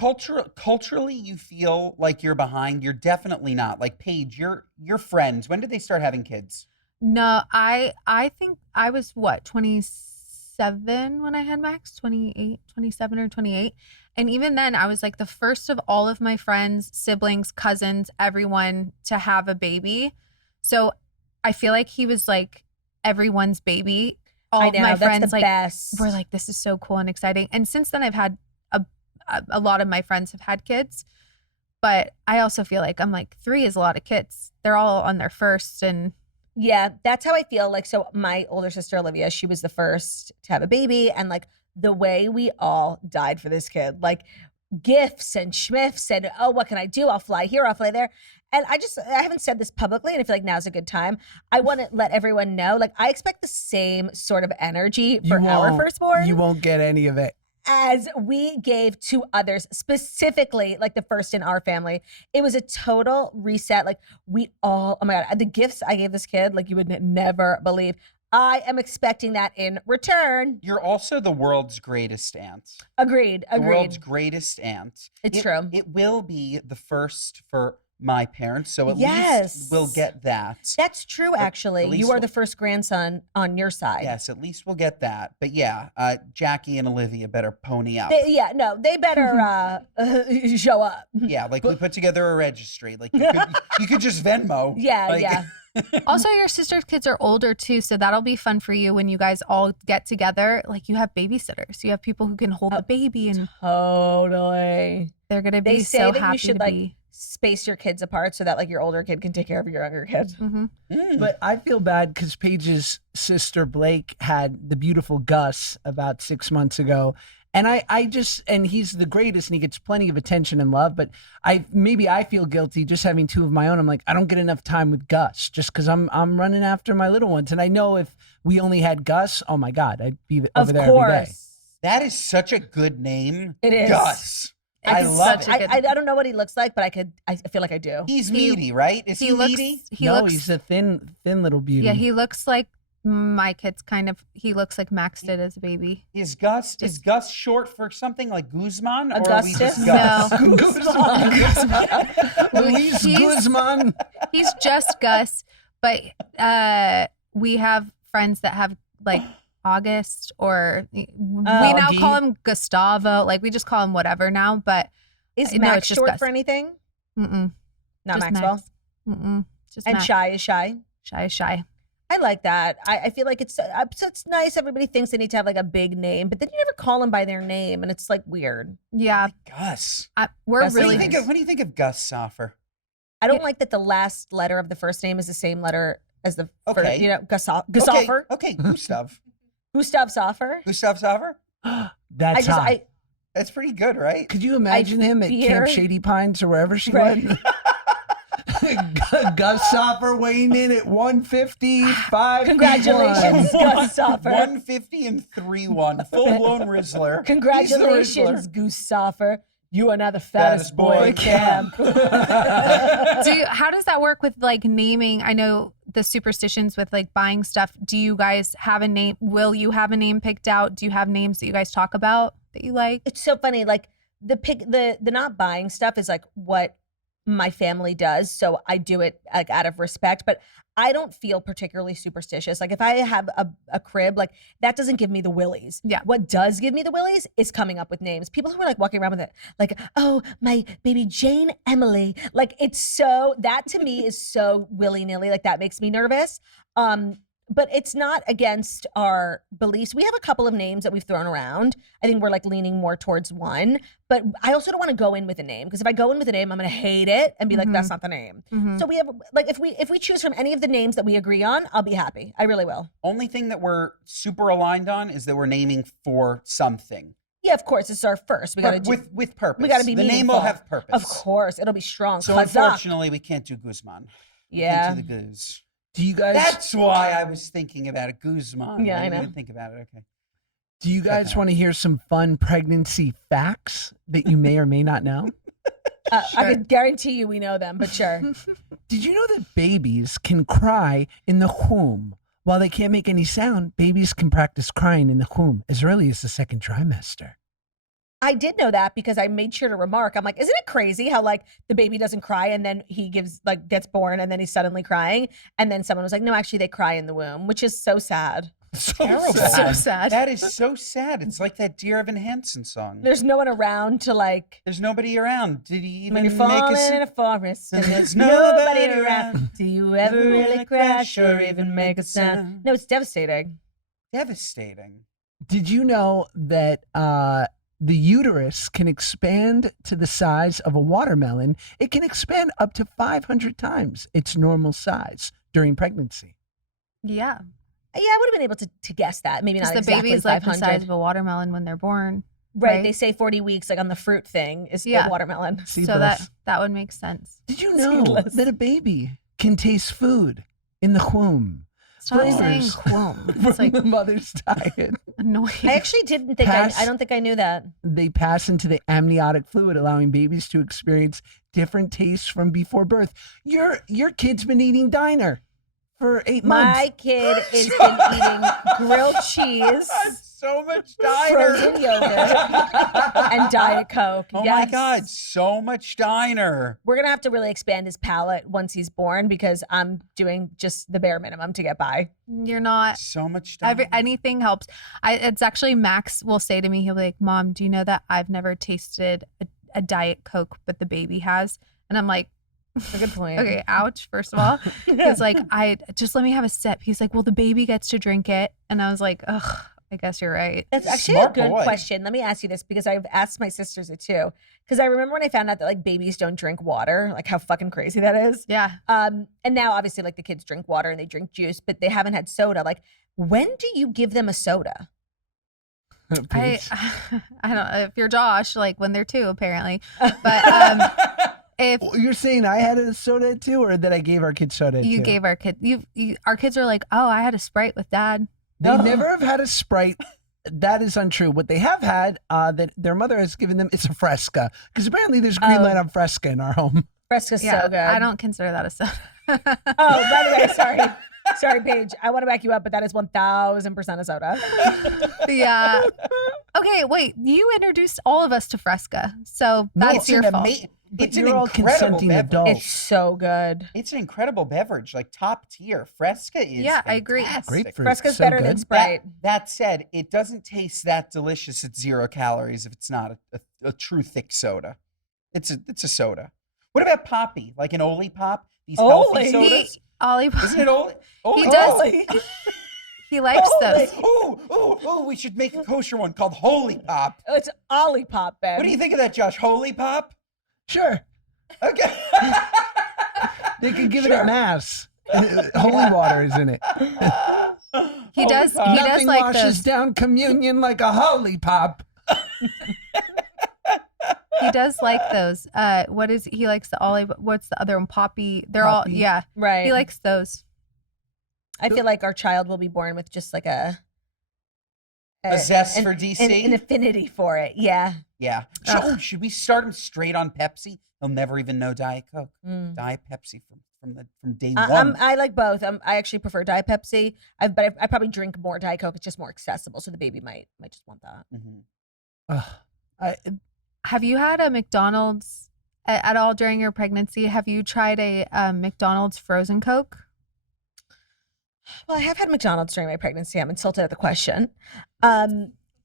Culturally, you feel like you're behind. You're definitely not. Like Paige, your friends, when did they start having kids? No, I think I was 27 when I had Max, 28, 27 or 28. And even then I was like the first of all of my friends, siblings, cousins, everyone to have a baby. So I feel like he was like everyone's baby. All of my friends best. were like, this is so cool and exciting. And since then I've had a lot of my friends have had kids, but I also feel like I'm like 3 is a lot of kids. They're all on their first. And yeah, that's how I feel. Like, so my older sister, Olivia, she was the first to have a baby. And like the way we all died for this kid, like gifts and schmiffs and, oh, what can I do? I'll fly here, I'll fly there. And I haven't said this publicly, and I feel like now's a good time. I want to let everyone know, like, I expect the same sort of energy for our firstborn. You won't get any of it. As we gave to others, specifically like the first in our family. It was a total reset. Like oh my God, the gifts I gave this kid, like you would never believe. I am expecting that in return. You're also the world's greatest aunt. Agreed. The world's greatest aunt. It's true. It will be the first for my parents, so at Yes. least we'll get that. That's true, actually. at least You are we'll- the first grandson on your side. Yes, at least we'll get that. But yeah, Jackie and Olivia better pony up. They better show up. Yeah, like we put together a registry. Like you could just Venmo. Yeah, like, yeah. also your sister's kids are older too, so that'll be fun for you when you guys all get together. Like you have babysitters, you have people who can hold the baby, and Totally. they're gonna They be say so that happy you should to like be. space your kids apart so that like your older kid can take care of your younger kid. But I feel bad because Paige's sister Blake had the beautiful Gus about 6 months ago. And and he's the greatest and he gets plenty of attention and love, but I feel guilty just having 2 of my own. I'm like, I don't get enough time with Gus just because I'm running after my little ones. And I know if we only had Gus, oh my God, I'd be over there every day. That is such a good name. It is. Gus. It's I love such it. a good- I don't know what he looks like, but I feel like I do. He's meaty, right? Is he meaty? He's a thin little beauty. Yeah, he looks like my kid's kind of. He looks like Max did as a baby. Is Gus short for something like Guzman? Augustus? Or are we just Gus? No. Luis Guzman. He's just Gus, but we have friends that have like August, or we now call him Gustavo. Like we just call him whatever now. But Is no, Max it's just short Gus. for anything? Mm-mm. Not Just Maxwell. Max. Mm-mm. Just And Max. Shy is Shy. Shy is Shy. I like that. I feel like it's nice. Everybody thinks they need to have like a big name, but then you never call them by their name, and it's like weird. Yeah, Gus. we're Gus, really. What do you think of Gus Soffer? I don't like that the last letter of the first name is the same letter as the first, Okay. Gusoffer. Okay, Gustav. Gustav Soffer. Gustav Soffer? That's hot. That's pretty good, right? Could you imagine him at fear- Camp Shady Pines or wherever she Right. went? Gus Soffer weighing in at 155. Congratulations, Gus Soffer. 150 and 3-1. Full-blown Rizzler. Congratulations, Goose Soffer. You are now the fattest boy in camp. How does that work with like naming? I know the superstitions with like buying stuff. Do you guys have a name? Will you have a name picked out? Do you have names that you guys talk about that you like? It's so funny. Like the not buying stuff is like what my family does, so I do it like out of respect, but I don't feel particularly superstitious. Like if I have a crib, like that doesn't give me the willies. Yeah. What does give me the willies is coming up with names. People who are like walking around with it, like, oh, my baby Jane Emily. Like it's so, that to me is so willy-nilly. Like that makes me nervous. But it's not against our beliefs. We have a couple of names that we've thrown around. I think we're like leaning more towards one, but I also don't want to go in with a name, because if I go in with a name, I'm going to hate it and be like, that's not the name. So we have like, if we choose from any of the names that we agree on, I'll be happy. I really will. Only thing that we're super aligned on is that we're naming for something. Yeah, of course. It's our first. We got to with purpose. We got to be the name meaningful. will have purpose. Of course, it'll be strong. So Kazakh. unfortunately, we can't do Guzman. Yeah. We can't do the Goose. Do you guys? That's why I was thinking about it, Guzman. Yeah, I didn't know. even think about it. Okay. Do you guys want to hear some fun pregnancy facts that you may or may not know? I could guarantee you we know them, but sure. Did you know that babies can cry in the womb? While they can't make any sound, babies can practice crying in the womb as early as the second trimester. I did know that because I made sure to remark. I'm like, isn't it crazy how like the baby doesn't cry and then he gets born and then he's suddenly crying? And then someone was like, no, actually they cry in the womb, which is so sad. Terrible. So sad. That is so sad. It's like that Dear Evan Hansen song. There's no one around to like, There's nobody around. Did he even when you're make falling in a forest and there's nobody around, do you ever really crash or even make a sound? No, it's devastating. Devastating. Did you know that the uterus can expand to the size of a watermelon? It can expand up to 500 times its normal size during pregnancy. Yeah. Yeah, I would have been able to guess that. Maybe not Because the exactly baby is like 500. the size of a watermelon when they're born. Right, they say 40 weeks, like on the fruit thing, is the watermelon. So Seedless. that would make sense. Did you know Seedless. that a baby can taste food in the womb? Stop saying Flavors quom. from It's like the mother's diet. annoying. I actually didn't think, I don't think I knew that. They pass into the amniotic fluid, allowing babies to experience different tastes from before birth. Your kid's been eating diner for 8 months. My kid has been eating grilled cheese, So much diner. frozen yogurt, and Diet Coke. Oh Yes. my God, so much diner. We're going to have to really expand his palate once he's born because I'm doing just the bare minimum to get by. You're not. So much diner. Anything helps. It's actually Max will say to me, he'll be like, Mom, do you know that I've never tasted a Diet Coke, but the baby has? And I'm like, That's a good point. okay, ouch, first of all. He's like, just let me have a sip. He's like, well, the baby gets to drink it. And I was like, ugh, I guess you're right. That's actually Smart a good boy. question. Let me ask you this because I've asked my sisters it too. Because I remember when I found out that like babies don't drink water, like how fucking crazy that is. Yeah. And now obviously like the kids drink water and they drink juice, but they haven't had soda. Like when do you give them a soda? I don't know. If you're Josh, like when they're 2, apparently. But if You're saying I had a soda too, or that I gave our kids soda you too? gave our kids, our kids are like, oh, I had a Sprite with Dad. They never have had a Sprite That is untrue. What they have had that their mother has given them is a Fresca, because apparently there's green light on Fresca in our home. Fresca's so good. I don't consider that a soda. Oh, by the way, sorry, Paige. I want to back you up, but that is 1,000% a soda. Yeah. Okay, wait. You introduced all of us to Fresca, so that's your fault. It's you're an all incredible consenting beverage. adults. It's so good. It's an incredible beverage, like top tier. Fresca is Yeah, I agree. fantastic. Grapefruit. Fresca's so better good. than Sprite. That said, it doesn't taste that delicious at 0 calories if it's not a true thick soda. It's a soda. What about Poppy? Like an Oli Pop? These healthy sodas? Isn't it Oli? He does. He likes those. Oh, we should make a kosher one called Holy Pop. It's Ollie Pop, Ben. What do you think of that, Josh? Holy Pop? Sure. Okay. They could give it at mass. Holy water is in it. He does. He Nothing does like washes those. down communion like a holy pop. He does like those. What is he likes the olive? What's the other one? Poppy. They're Poppy. all yeah. Right. He likes those. I feel like our child will be born with just like a zest for DC? an affinity for it. Yeah. Yeah. Should we start him straight on Pepsi? He'll never even know Diet Coke. Diet Pepsi from day one. I like both. I actually prefer Diet Pepsi. But I probably drink more Diet Coke. It's just more accessible, so the baby might just want that. Mm-hmm. Have you had a McDonald's at all during your pregnancy? Have you tried a McDonald's frozen Coke? Well, I have had McDonald's during my pregnancy. I'm insulted at the question.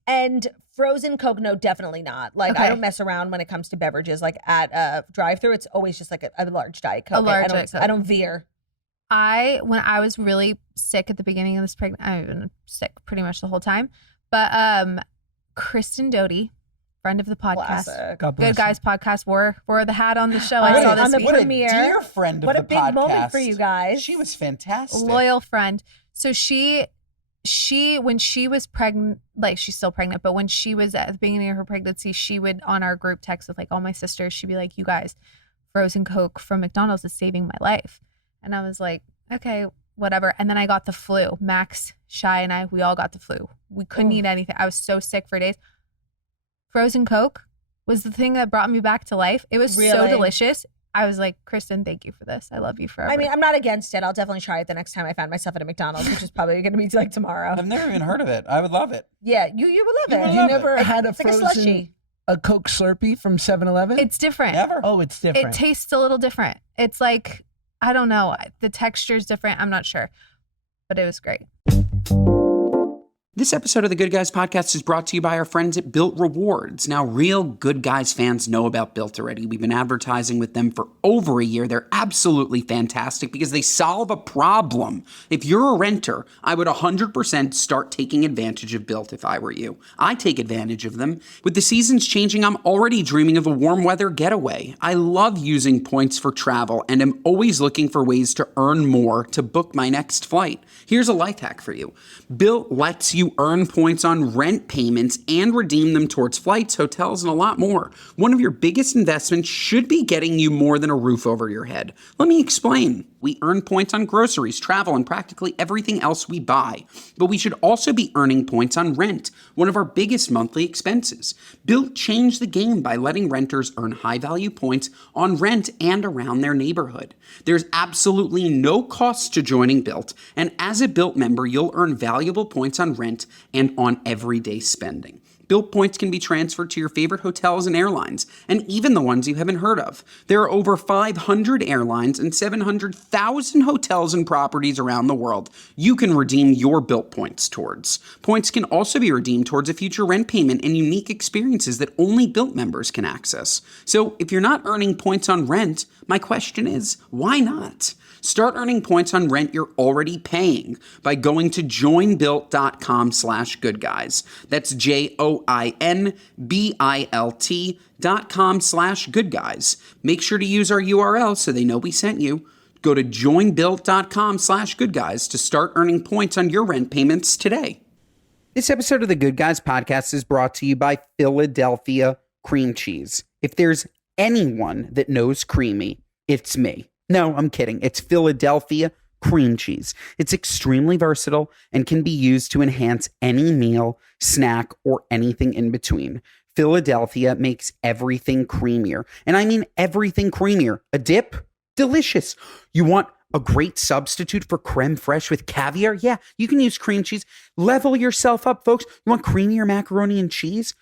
And frozen Coke, no, definitely not. Like, I don't mess around when it comes to beverages. Like, at a drive-thru, it's always just like a large Diet Coke. I don't veer. When I was really sick at the beginning of this pregnancy, I've been sick pretty much the whole time. But Kristen Doty, friend of the podcast, Good Guys podcast, wore the hat on the show. I saw this What premiere. a dear friend of the podcast. What a big moment for you guys. She was fantastic. Loyal friend. So she when she was pregnant, like she's still pregnant, but when she was at the beginning of her pregnancy, she would, on our group text with like all my sisters, she'd be like, you guys, frozen Coke from McDonald's is saving my life. And I was like, okay, whatever. And then I got the flu. Max, Shy, and I, we all got the flu. We couldn't eat anything. I was so sick for days. Frozen Coke was the thing that brought me back to life. It was so delicious. I was like, Kristen, thank you for this. I love you forever. I mean, I'm not against it. I'll definitely try it the next time I find myself at a McDonald's, which is probably going to be like tomorrow. I've never even heard of it. I would love it. Yeah, you would love it. You never had It's like a slushie. a Coke Slurpee from 7-Eleven? It's different. Never. Oh, it's different. It tastes a little different. It's like, I don't know. The texture's different. I'm not sure. But it was great. This episode of the Good Guys podcast is brought to you by our friends at BILT Rewards. Now, real Good Guys fans know about BILT already. We've been advertising with them for over a year. They're absolutely fantastic because they solve a problem. If you're a renter, I would 100% start taking advantage of BILT if I were you. I take advantage of them. With the seasons changing, I'm already dreaming of a warm weather getaway. I love using points for travel and am always looking for ways to earn more to book my next flight. Here's a life hack for you. BILT lets you earn points on rent payments and redeem them towards flights, hotels, and a lot more. One of your biggest investments should be getting you more than a roof over your head. Let me explain. We earn points on groceries, travel, and practically everything else we buy. But we should also be earning points on rent, one of our biggest monthly expenses. BILT changed the game by letting renters earn high-value points on rent and around their neighborhood. There's absolutely no cost to joining BILT, and as a BILT member, you'll earn valuable points on rent and on everyday spending. BILT points can be transferred to your favorite hotels and airlines, and even the ones you haven't heard of. There are over 500 airlines and 700,000 hotels and properties around the world you can redeem your BILT points towards. Points can also be redeemed towards a future rent payment and unique experiences that only BILT members can access. So if you're not earning points on rent, my question is, why not? Start earning points on rent you're already paying by going to joinbilt.com/goodguys. That's JOINBILT.com/goodguys. Make sure to use our URL so they know we sent you. Go to joinbilt.com/goodguys to start earning points on your rent payments today. This episode of the Good Guys podcast is brought to you by Philadelphia Cream Cheese. If there's anyone that knows creamy, it's me. No, I'm kidding. It's Philadelphia cream cheese. It's extremely versatile and can be used to enhance any meal, snack, or anything in between. Philadelphia makes everything creamier. And I mean everything creamier. A dip? Delicious. You want a great substitute for creme fraiche with caviar? Yeah, you can use cream cheese. Level yourself up, folks. You want creamier macaroni and cheese?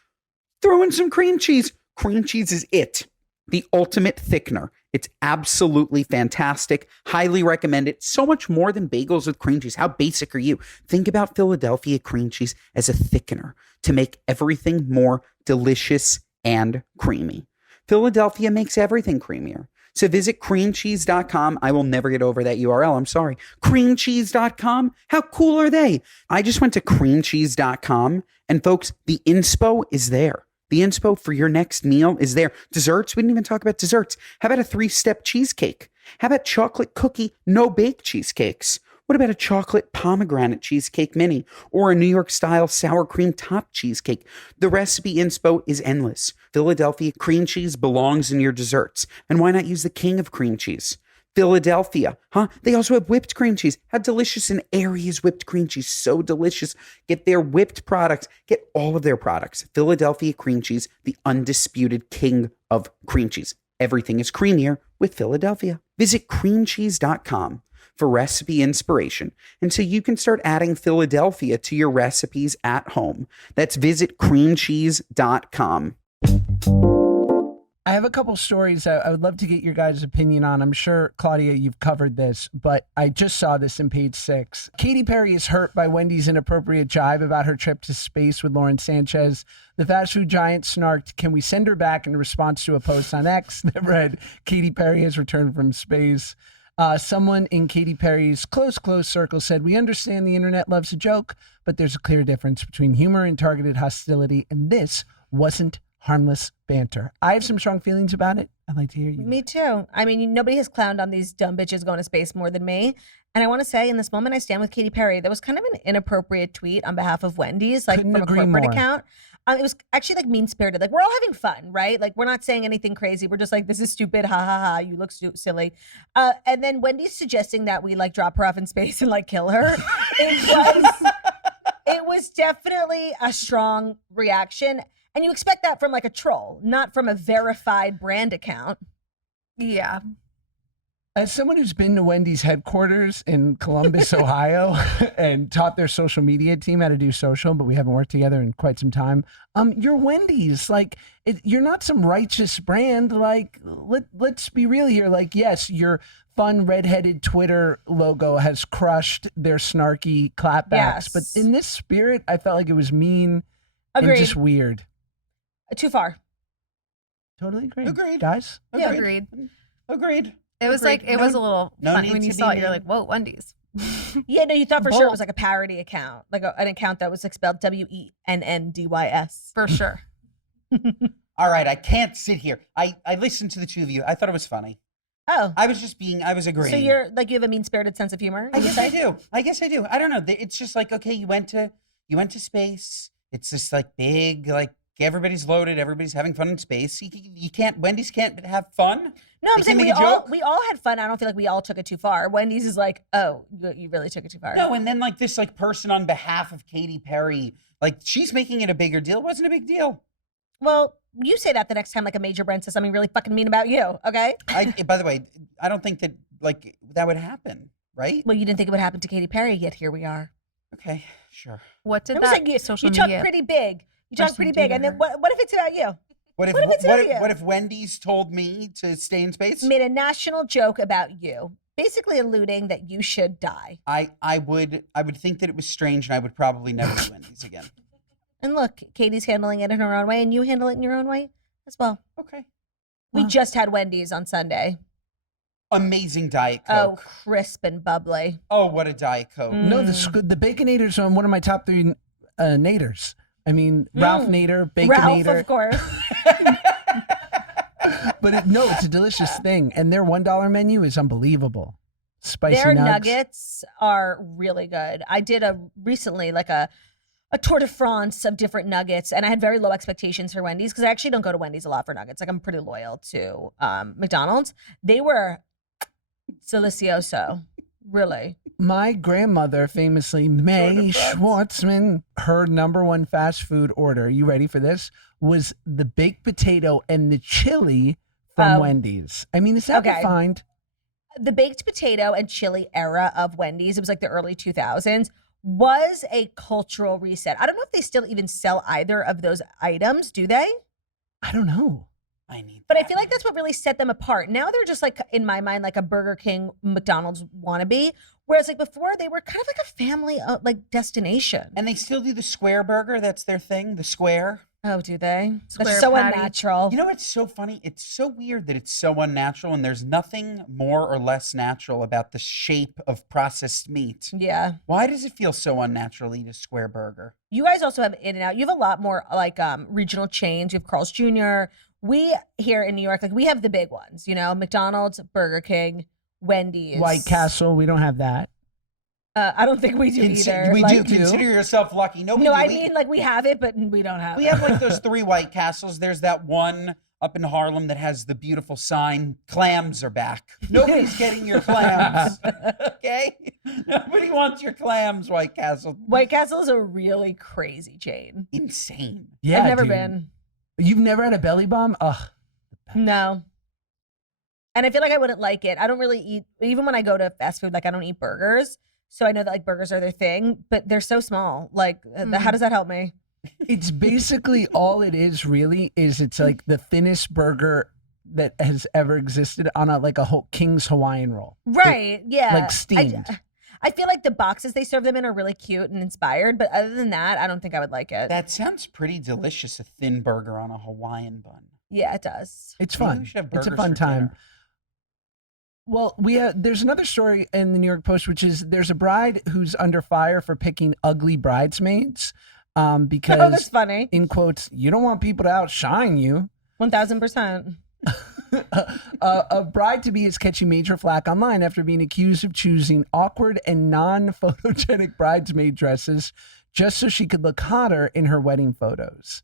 Throw in some cream cheese. Cream cheese is it. The ultimate thickener. It's absolutely fantastic. Highly recommend it. So much more than bagels with cream cheese. How basic are you? Think about Philadelphia cream cheese as a thickener to make everything more delicious and creamy. Philadelphia makes everything creamier. So visit creamcheese.com. I will never get over that URL. I'm sorry. Creamcheese.com. How cool are they? I just went to creamcheese.com and folks, the inspo is there. The inspo for your next meal is there. Desserts, we didn't even talk about desserts. How about a 3-step cheesecake? How about chocolate cookie, no bake cheesecakes? What about a chocolate pomegranate cheesecake mini or a New York style sour cream top cheesecake? The recipe inspo is endless. Philadelphia cream cheese belongs in your desserts. And why not use the king of cream cheese? Philadelphia, huh? They also have whipped cream cheese. How delicious and airy is whipped cream cheese? So delicious. Get their whipped products. Get all of their products. Philadelphia cream cheese, the undisputed king of cream cheese. Everything is creamier with Philadelphia. Visit creamcheese.com for recipe inspiration and so you can start adding Philadelphia to your recipes at home. That's visit creamcheese.com. I have a couple stories I would love to get your guys' opinion on. I'm sure, Claudia, you've covered this, but I just saw this in page 6. Katy Perry is hurt by Wendy's inappropriate jibe about her trip to space with Lauren Sanchez. The fast food giant snarked, "Can we send her back?" in response to a post on X that read, "Katy Perry has returned from space." Someone in Katy Perry's close circle said, "We understand the internet loves a joke, but there's a clear difference between humor and targeted hostility, and this wasn't harmless banter." I have some strong feelings about it. I'd like to hear you. Me too. I mean, nobody has clowned on these dumb bitches going to space more than me. And I want to say, in this moment, I stand with Katy Perry. That was kind of an inappropriate tweet on behalf of Wendy's, like Couldn't from a agree corporate more. account. It was actually like mean-spirited. Like, we're all having fun, right? Like, we're not saying anything crazy. We're just like, this is stupid. Ha ha ha. You look silly. And then Wendy's suggesting that we like drop her off in space and like kill her. It was definitely a strong reaction. And you expect that from like a troll, not from a verified brand account. Yeah. As someone who's been to Wendy's headquarters in Columbus, Ohio, and taught their social media team how to do social, but we haven't worked together in quite some time. You're Wendy's. Like, you're not some righteous brand. Like, let's be real here. Like, yes, your fun redheaded Twitter logo has crushed their snarky clapbacks. Yes. But in this spirit, I felt like it was mean Agreed. and just weird. Too far. Totally agree. Agreed. Guys? Yeah. Agreed. Agreed. It was Agreed. like, it was a little no funny need when you to saw be it. You're mean. like, whoa, Wendy's. Yeah, no, you thought for sure it Bold. was like a parody account, like an account that was like spelled WENNDYS. For sure. All right, I can't sit here. I listened to the two of you. I thought it was funny. Oh, I was agreeing. so you're like, you have a mean-spirited sense of humor? I would guess say? I do. I don't know. It's just like, okay, you went to space. It's just like big, like everybody's loaded. Everybody's having fun in space. You can't. Wendy's can't have fun. No, I'm They saying can we make a joke? all had fun. I don't feel like we all took it too far. Wendy's is like, oh, you really took it too far. No, and then like this like person on behalf of Katy Perry, like she's making it a bigger deal. It wasn't a big deal. Well, you say that the next time like a major brand says something really fucking mean about you, okay? By the way, I don't think that like that would happen, right? Well, you didn't think it would happen to Katy Perry, yet here we are. Okay, sure. What did I was that like, social you talk media pretty big. You talk person pretty do big, to and then her? what if it's about you? What if What if it's about you? what if Wendy's told me to stay in space? Made a national joke about you, basically alluding that you should die. I would think that it was strange, and I would probably never do Wendy's again. And look, Katie's handling it in her own way, and you handle it in your own way as well. Okay. We just had Wendy's on Sunday. Amazing Diet Oh, Coke. crisp and bubbly. Oh, what a Diet Coke. No, the Baconators are one of my top 3 naters. I mean, Ralph Nader, Baconator. Ralph, of course. But it's a delicious thing. And their $1 menu is unbelievable. Spicy Their nugs. nuggets are really good. I did recently like a tour de France of different nuggets, and I had very low expectations for Wendy's because I actually don't go to Wendy's a lot for nuggets. Like, I'm pretty loyal to McDonald's. They were delicioso. Really? My grandmother, famously May Schwartzman, her number one fast food order, you ready for this, was the baked potato and the chili from Wendy's. I mean, is that refined? The baked potato and chili era of Wendy's, it was like the early 2000s, was a cultural reset. I don't know if they still even sell either of those items. Do they? I don't know. But I feel like that's what really set them apart. Now they're just like, in my mind, like a Burger King, McDonald's wannabe. Whereas like before, they were kind of like a family like destination. And they still do the square burger. That's their thing, the square. Oh, do they? Square That's so patty. unnatural. You know what's so funny? It's so weird that it's so unnatural, and there's nothing more or less natural about the shape of processed meat. Yeah. Why does it feel so unnatural to eat a square burger? You guys also have In-N-Out. You have a lot more like regional chains. You have Carl's Jr. We here in New York, like we have the big ones, you know, McDonald's, Burger King, Wendy's. White Castle, we don't have that. I don't think we do either. We like, do. Consider yourself lucky. No, I mean like we have it, but we don't have it. We have like those 3 White Castles. There's that one up in Harlem that has the beautiful sign, clams are back. Nobody's getting your clams, okay? Nobody wants your clams, White Castle. White Castle is a really crazy chain. Insane. Yeah, I've never dude. been. You've never had a belly bomb? Ugh. No. And I feel like I wouldn't like it. I don't really eat, even when I go to fast food, like I don't eat burgers. So I know that like burgers are their thing, but they're so small. Like, how does that help me? It's basically all it is really is it's like the thinnest burger that has ever existed on a like a whole King's Hawaiian roll. Right. Yeah. Like steamed. I feel like the boxes they serve them in are really cute and inspired, but other than that, I don't think I would like it. That sounds pretty delicious, a thin burger on a Hawaiian bun. Yeah, it does. It's Maybe fun. we should have It's a burgers fun for time. dinner. Well, there's another story in the New York Post, which is there's a bride who's under fire for picking ugly bridesmaids because, Oh, that's funny. in quotes, you don't want people to outshine you. 1000%. A bride-to-be is catching major flack online after being accused of choosing awkward and non-photogenic bridesmaid dresses just so she could look hotter in her wedding photos.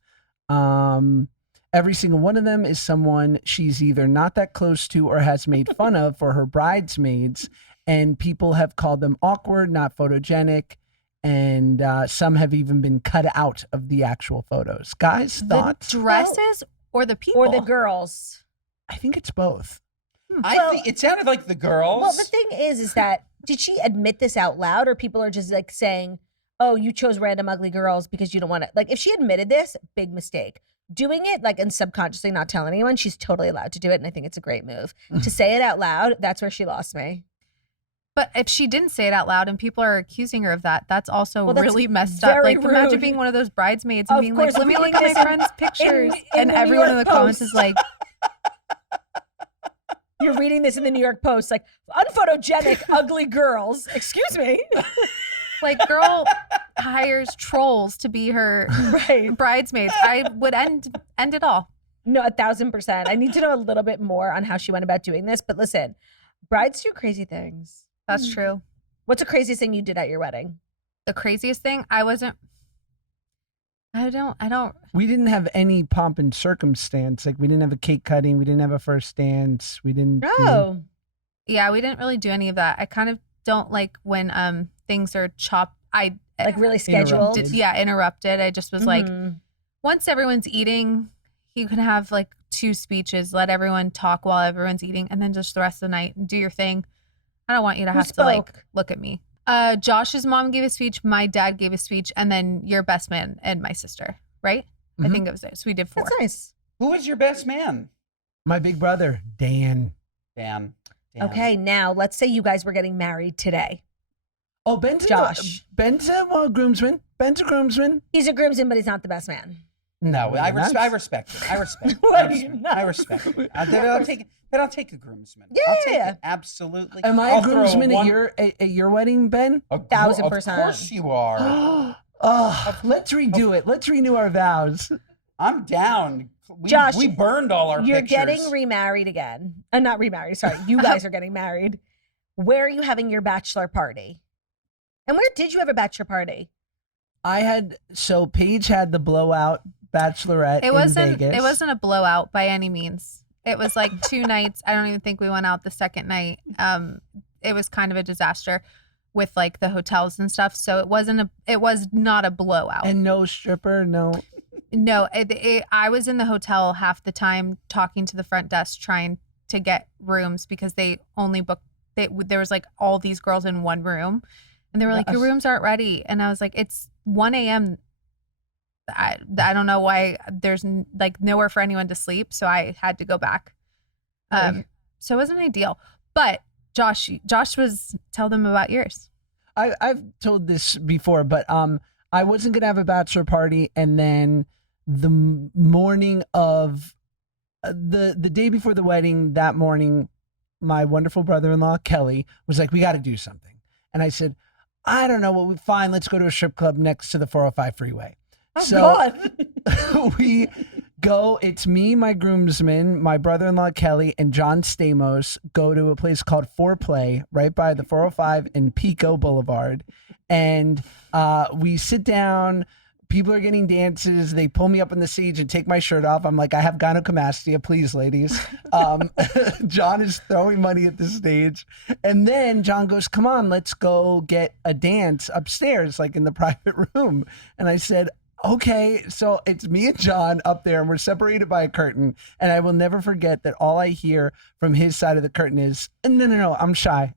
Every single one of them is someone she's either not that close to or has made fun of for her bridesmaids, and people have called them awkward, not photogenic, and some have even been cut out of the actual photos. Guys, thoughts? The dresses or the people? Or the girls. I think it's both. I think it sounded like the girls. Well, the thing is that did she admit this out loud, or people are just like saying, oh, you chose random ugly girls because you don't want to, like if she admitted this, big mistake. Doing it like and subconsciously not telling anyone, she's totally allowed to do it, and I think it's a great move. To say it out loud, that's where she lost me. But if she didn't say it out loud and people are accusing her of that, that's also Well, that's really messed up. very Like imagine rude. being one of those bridesmaids and Of being course, like, let me reading look at my this in- friend's pictures. in And the New everyone in York the comments Post. is like, You're reading this in the New York Post, like unphotogenic, ugly girls. Excuse me. like, girl hires trolls to be her Right. bridesmaids. I would end it all. No, 1000%. I need to know a little bit more on how she went about doing this. But listen, brides do crazy things. That's true. What's the craziest thing you did at your wedding? The craziest thing, I don't. We didn't have any pomp and circumstance. Like we didn't have a cake cutting. We didn't have a first dance. We didn't. Oh. Yeah, we didn't really do any of that. I kind of don't like when things are chopped. Like really scheduled? Interrupted. I just was like, Mhm. once everyone's eating, you can have like 2 speeches, let everyone talk while everyone's eating, and then just the rest of the night do your thing. I don't want you to Who have to like spoke? look at me. Josh's mom gave a speech, my dad gave a speech, and then your best man and my sister, right? I Mhm. think it was it. So we did 4. That's nice. Who was your best man? My big brother, Dan. Dan. Okay, now let's say you guys were getting married today. Oh, Ben's Josh. Ben's a groomsman. Ben's a groomsman. He's a groomsman, but he's not the best man. No, I that's- respect it. I respect it. What do you know? I respect it. I'll take a groomsman. Yeah, I'll take yeah. it. Absolutely. Am I I'll a throw groomsman one- at your wedding, Ben? 1000%. Of course you are. Let's redo it. Let's renew our vows. I'm down. Josh, we burned all our You're pictures. getting remarried again. Not remarried, sorry. You guys are getting married. Where are you having your bachelor party? And where did you have a bachelor party? Paige had the blowout bachelorette in Vegas. It wasn't a blowout by any means. It was like 2 nights. I don't even think we went out the second night. it was kind of a disaster with like the hotels and stuff. So it was not a blowout. And no stripper, no. No, I was in the hotel half the time talking to the front desk trying to get rooms because they only booked. There was like all these girls in one room, and they were like, "Your rooms aren't ready." And I was like, "It's 1 a.m. I don't know why there's like nowhere for anyone to sleep, so I had to go back." So it wasn't ideal. But Josh tell them about yours. I've told this before, but I wasn't gonna have a bachelor party, and then the morning of the day before the wedding, that morning, my wonderful brother-in-law Kelly was like, "We got to do something," and I said, "I don't know, fine, let's go to a strip club next to the 405 freeway." Oh, so God. we go. It's me, my groomsmen, my brother-in-law Kelly, and John Stamos go to a place called Foreplay right by the 405 and Pico Boulevard, and we sit down. People are getting dances. They pull me up on the stage and take my shirt off. I'm like, I have gynecomastia, please, ladies. John is throwing money at the stage. And then John goes, come on, let's go get a dance upstairs, like in the private room. And I said, okay. So it's me and John up there, and we're separated by a curtain. And I will never forget that all I hear from his side of the curtain is, no, I'm shy.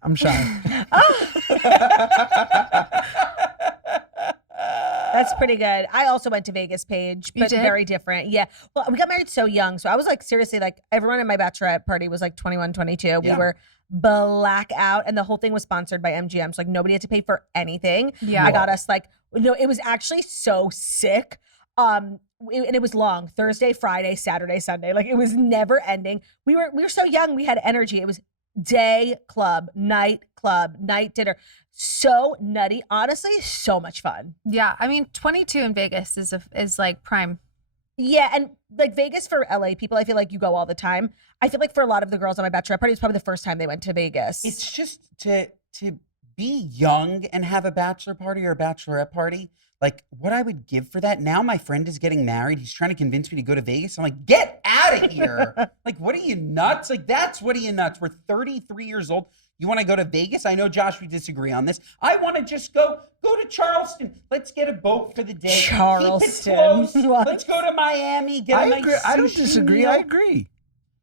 That's pretty good. I also went to Vegas, Paige, but very different. Yeah. Well, we got married so young. So I was like, seriously, like everyone at my bachelorette party was like 21, 22. Yeah. We were blackout, and the whole thing was sponsored by MGM. So like nobody had to pay for anything. Yeah. I got us like, it was actually so sick. And it was long. Thursday, Friday, Saturday, Sunday. Like it was never ending. We were so young. We had energy. It was day club, night dinner. So nutty. Honestly, so much fun. Yeah. I mean, 22 in Vegas is like prime. Yeah. And like Vegas for LA people, I feel like you go all the time. I feel like for a lot of the girls on my bachelorette party, it's probably the first time they went to Vegas. It's just to be young and have a bachelor party or a bachelorette party. Like what I would give for that. Now my friend is getting married. He's trying to convince me to go to Vegas. I'm like, get out of here. Like, what are you nuts? Like, what are you nuts? We're 33 years old. You want to go to Vegas? I know, Josh, we disagree on this. I want to just go to Charleston. Let's get a boat for the day. Charleston. Keep it close. Let's go to Miami. Get a nice sushi I don't disagree. meal. I agree.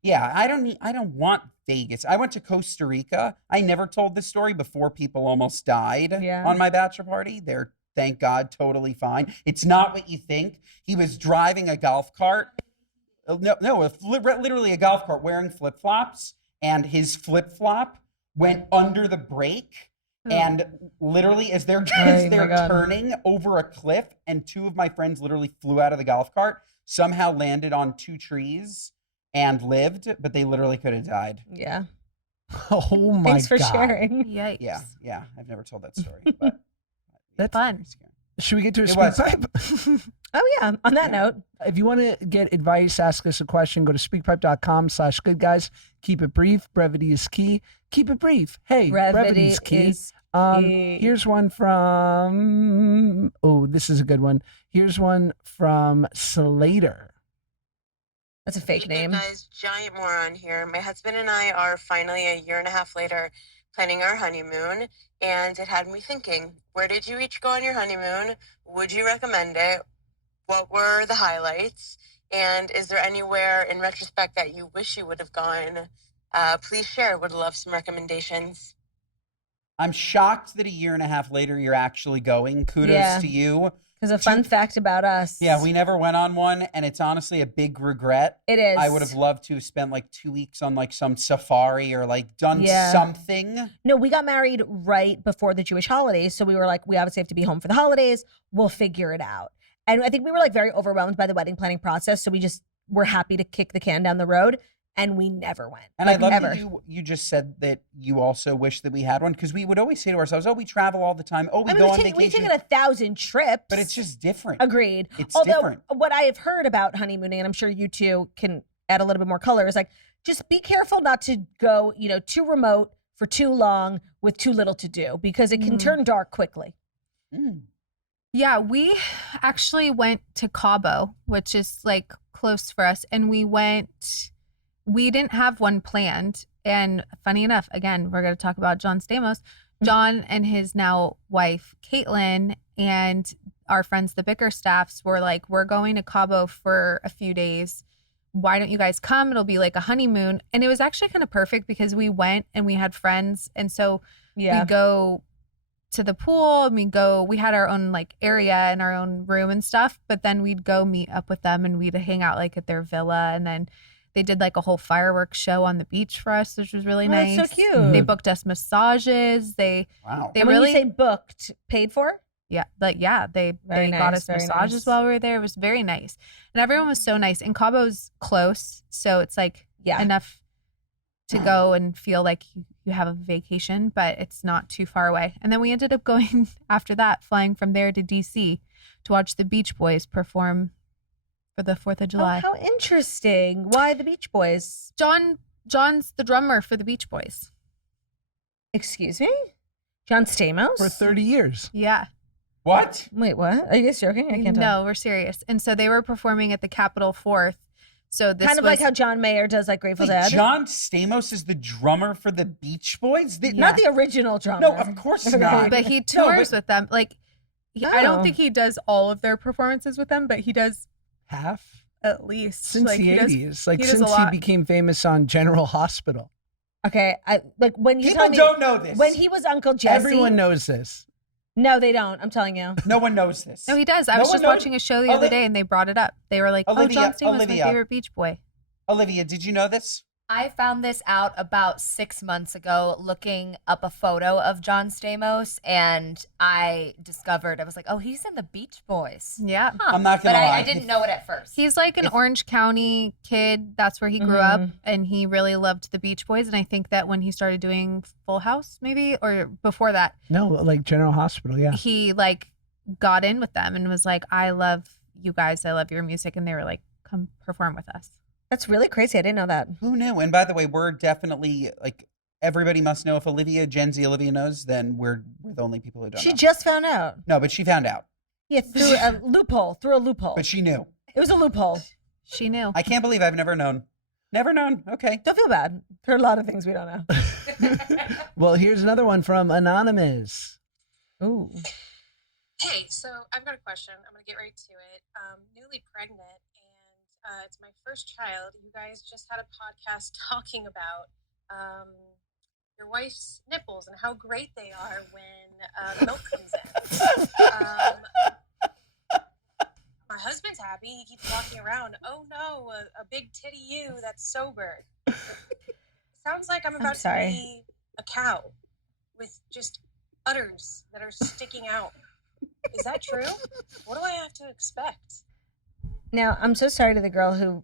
Yeah, I don't want Vegas. I went to Costa Rica. I never told this story before people almost died on my bachelor party. They're, thank God, totally fine. It's not what you think. He was driving a golf cart. No, literally a golf cart wearing flip-flops, and his flip-flop went under the brake, and literally as they're turning over a cliff, and two of my friends literally flew out of the golf cart, somehow landed on 2 trees and lived, but they literally could have died. Yeah. Oh my God. Thanks for sharing. Yikes. Yeah. I've never told that story, but that's fun. Should we get to a speak pipe? Oh yeah. On that note, if you want to get advice, ask us a question, go to speakpipe.com/goodguys. Keep it brief. Brevity is key. Keep it brief. Hey, brevity is key. Here's one from, this is a good one. Here's one from Slater. That's a fake name. Hey guys, Giant Moron here. My husband and I are finally a year and a half later planning our honeymoon, and it had me thinking, where did you each go on your honeymoon? Would you recommend it? What were the highlights? And is there anywhere in retrospect that you wish you would have gone? Please share. Would love some recommendations. I'm shocked that a year and a half later you're actually going. Kudos to you. Because a fun fact about us. Yeah, we never went on one, and it's honestly a big regret. It is. I would have loved to have spent like 2 weeks on like some safari or like done something. No, we got married right before the Jewish holidays. So we were like, we obviously have to be home for the holidays. We'll figure it out. And I think we were like very overwhelmed by the wedding planning process. So we just were happy to kick the can down the road. And we never went. And like, I love that you just said that you also wish that we had one, because we would always say to ourselves, oh, we travel all the time. Oh, we go on vacation. We've taken 1,000 trips. But it's just different. Agreed. It's different. What I have heard about honeymooning, and I'm sure you two can add a little bit more color, is like, just be careful not to go, too remote for too long with too little to do, because it can turn dark quickly. Mm. Yeah, we actually went to Cabo, which is like close for us. And we didn't have one planned. And funny enough, again, we're going to talk about John Stamos. John and his now wife, Caitlin, and our friends, the Bickerstaffs, were like, we're going to Cabo for a few days. Why don't you guys come? It'll be like a honeymoon. And it was actually kind of perfect because we went and we had friends. And so we go to the pool and we had our own like area and our own room and stuff. But then we'd go meet up with them and we'd hang out like at their villa. And then they did like a whole fireworks show on the beach for us, which was really nice. That's so cute. They booked us massages. They and really, when you say booked, paid for? Yeah, they got us massages while we were there. It was very nice. And everyone was so nice. And Cabo's close, so it's like enough to go and feel like you have a vacation, but it's not too far away. And then we ended up going after that, flying from there to DC to watch the Beach Boys perform for the 4th of July. Oh, how interesting. Why the Beach Boys? John's the drummer for the Beach Boys. Excuse me? John Stamos? For 30 years. Yeah. What? Wait, what? Are you guys joking? I can't tell. No, we're serious. And so they were performing at the Capitol 4th. So this kind of like how John Mayer does like Grateful Dead. John Stamos is the drummer for the Beach Boys? Not the original drummer. No, of course not. But he tours with them. Like, I don't think he does all of their performances with them, but he does half at least since like, the 80s. Since he became famous on General Hospital. Okay, when you people don't know this. When he was Uncle Jesse, everyone knows this. No, they don't. I'm telling you. No one knows this. No, he does. I was just watching a show the other day, and they brought it up. They were like, "Oh, John Stamos is my favorite Beach Boy." Olivia, did you know this? I found this out about 6 months ago looking up a photo of John Stamos, and I discovered, I was like, oh, he's in the Beach Boys. Yeah. Huh. I'm not going to lie. I didn't know it at first. He's like an Orange County kid. That's where he grew up, and he really loved the Beach Boys. And I think that when he started doing Full House, maybe, or before that. No, like General Hospital, yeah. He like got in with them and was like, I love you guys. I love your music. And they were like, come perform with us. That's really crazy. I didn't know that. Who knew? And by the way, we're definitely like everybody must know. If Gen Z Olivia knows, then we're the only people who don't know. She just found out. No, but she found out. Yeah, through a loophole. But she knew. It was a loophole. She knew. I can't believe I've never known. Never known. Okay. Don't feel bad. There are a lot of things we don't know. Well, here's another one from Anonymous. Ooh. Hey, so I've got a question. I'm going to get right to it. Newly pregnant. It's my first child. You guys just had a podcast talking about your wife's nipples and how great they are when the milk comes in. My husband's happy. He keeps walking around. Oh no, a big titty you that's sober. Sounds like I'm about to be a cow with just udders that are sticking out. Is that true? What do I have to expect? Now, I'm so sorry to the girl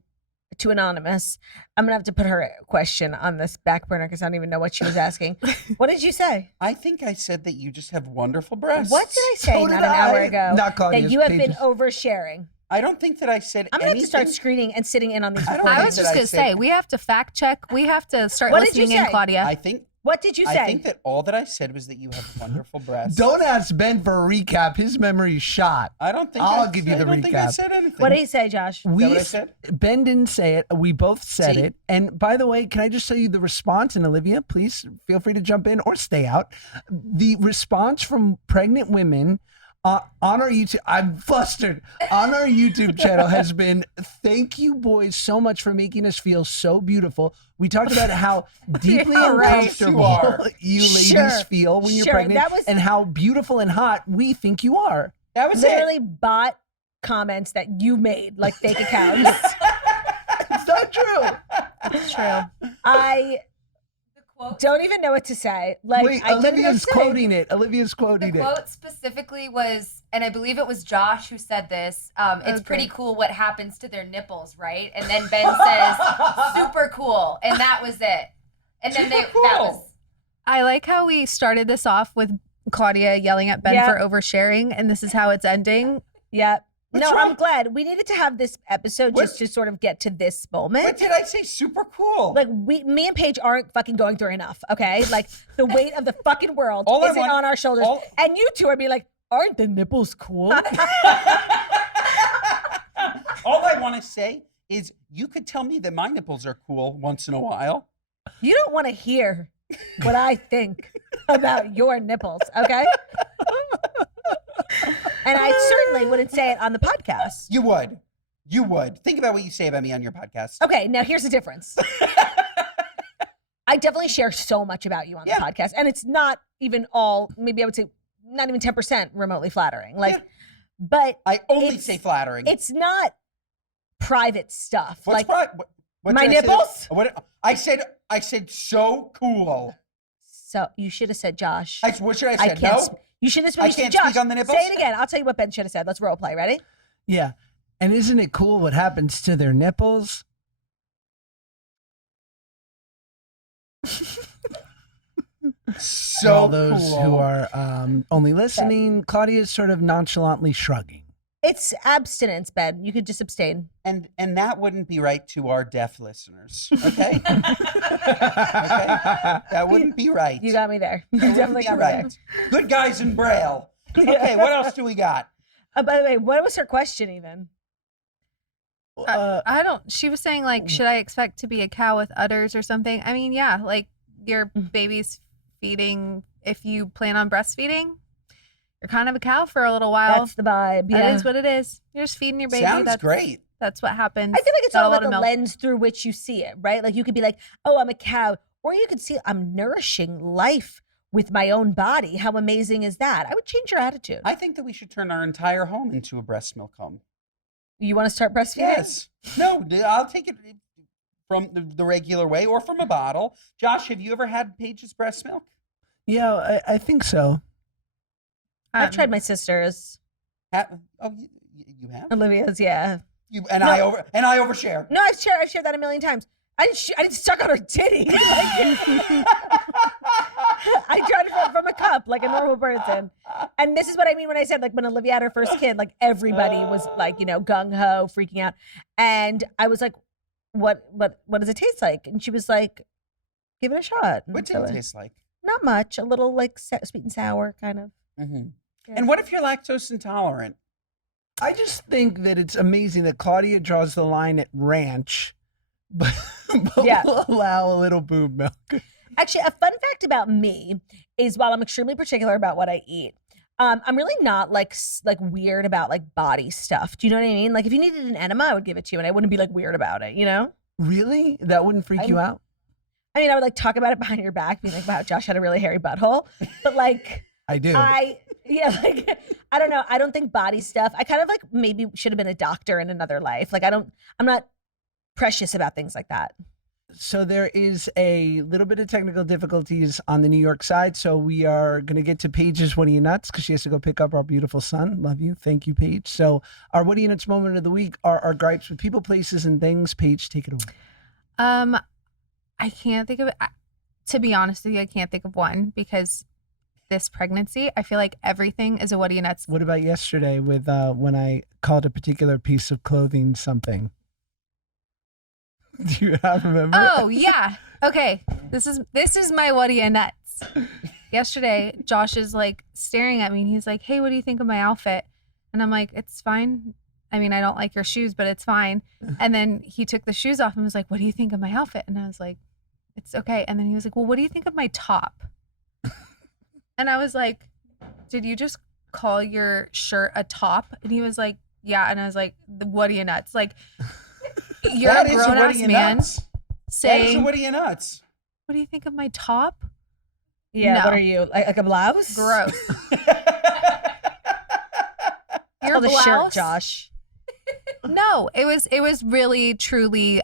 to Anonymous. I'm going to have to put her question on this back burner because I don't even know what she was asking. What did you say? I think I said that you just have wonderful breasts. What did I say not an hour ago? Not that you have been oversharing. I don't think that I said I'm going to have to start screening and sitting in on these. I was just going to say, we have to fact check. We have to start listening in, Claudia. What did you say? I think that all that I said was that you have wonderful breasts. Don't ask Ben for a recap. His memory's shot. I don't think I'll give you the recap. I don't think I said anything. What did he say, Josh? Is that what I said? Ben didn't say it. We both said it. And by the way, can I just tell you the response? And Olivia, please feel free to jump in or stay out. The response from pregnant women on our YouTube, I'm flustered, on our YouTube channel has been, thank you boys so much for making us feel so beautiful. We talked about how deeply uncomfortable you ladies feel when you're pregnant and how beautiful and hot we think you are. That was literally bot comments that you made, like fake accounts. It's not true. It's true. I don't even know what to say. Like, wait, Olivia's quoting it. Olivia's quoting the quote specifically was, and I believe it was Josh who said this, it's pretty cool what happens to their nipples, right? And then Ben says, super cool. And that was it. And then that was. I like how we started this off with Claudia yelling at Ben for oversharing, and this is how it's ending. Yeah. I'm glad. We needed to have this episode just to sort of get to this moment. What did I say? Super cool. Like, me and Paige aren't fucking going through enough, okay? Like, the weight of the fucking world isn't on our shoulders. And you two are being like, aren't the nipples cool? All I want to say is you could tell me that my nipples are cool once in a while. You don't want to hear what I think about your nipples, okay? And I certainly wouldn't say it on the podcast. You would. You would. Think about what you say about me on your podcast. Okay, now here's the difference. I definitely share so much about you on the podcast, and it's not even all, maybe I would say not even 10% remotely flattering. Like, but I only say flattering. It's not private stuff. What's like what my nipples? What I said so cool. So you should have said Josh. What should I say? No? You should have I can't Josh, speak on the nipples? Say it again. I'll tell you what Ben should have said. Let's role play. Ready? Yeah. And isn't it cool what happens to their nipples? So For all those cool. who are only listening, Claudia is sort of nonchalantly shrugging. It's abstinence, Ben. You could just abstain. And that wouldn't be right to our deaf listeners. Okay? Okay? That wouldn't be right. You got me there. You That definitely got wouldn't me be right. Good guys in Braille. Okay, what else do we got? By the way, what was her question even? I don't. She was saying like, should I expect to be a cow with udders or something? I mean, yeah, like your baby's feeding. If you plan on breastfeeding, you're kind of a cow for a little while. That's the vibe. Yeah. That is what it is. You're just feeding your baby. Sounds great. That's what happens. I feel like it's Got all a lot about of the milk. lens through which you see it, right? Like you could be like, oh, I'm a cow. Or you could see I'm nourishing life with my own body. How amazing is that? I would change your attitude. I think that we should turn our entire home into a breast milk home. You want to start breastfeeding? Yes. No, I'll take it from the regular way or from a bottle. Josh, have you ever had Paige's breast milk? Yeah, I think so. I've tried my sister's. You have? Olivia's, yeah. I overshare. No, I've shared that a million times. I didn't suck on her titty. I tried it from a cup like a normal person. And this is what I mean when I said, like, when Olivia had her first kid, like, everybody was like, gung-ho, freaking out. And I was like, what does it taste like? And she was like, give it a shot. What did it taste like? Not much. A little, like, sweet and sour, kind of. Mm-hmm. Yeah. And what if you're lactose intolerant? I just think that it's amazing that Claudia draws the line at ranch, but will allow a little boob milk. Actually, a fun fact about me is while I'm extremely particular about what I eat, I'm really not like weird about like body stuff. Do you know what I mean? Like if you needed an enema, I would give it to you and I wouldn't be like weird about it, you know? Really? That wouldn't freak you out? I mean, I would like talk about it behind your back, being like, wow, Josh had a really hairy butthole. But like I do. I don't know. I don't think body stuff. I kind of like maybe should have been a doctor in another life. Like I'm not precious about things like that. So there is a little bit of technical difficulties on the New York side. So we are going to get to Paige's What Are You Nuts? Because she has to go pick up our beautiful son. Love you. Thank you, Paige. So our What Are You Nuts moment of the week are our gripes with people, places, and things. Paige, take it away. I can't think of it. To be honest with you, I can't think of one because this pregnancy, I feel like everything is a What Are You Nuts. What about yesterday with when I called a particular piece of clothing something? Do you remember? Oh yeah. Okay. This is my What Are You Nuts. Yesterday, Josh is like staring at me and he's like, hey, what do you think of my outfit? And I'm like, it's fine. I mean, I don't like your shoes, but it's fine. And then he took the shoes off and was like, what do you think of my outfit? And I was like, it's okay. And then he was like, well, what do you think of my top? And I was like, did you just call your shirt a top? And he was like, yeah. And I was like, what are you nuts? Like, you're a grown-ass man saying, what are you nuts? What do you think of my top? Yeah, No. what are you, like a blouse? Gross. Your Called a shirt, blouse? Josh. No, it was really, truly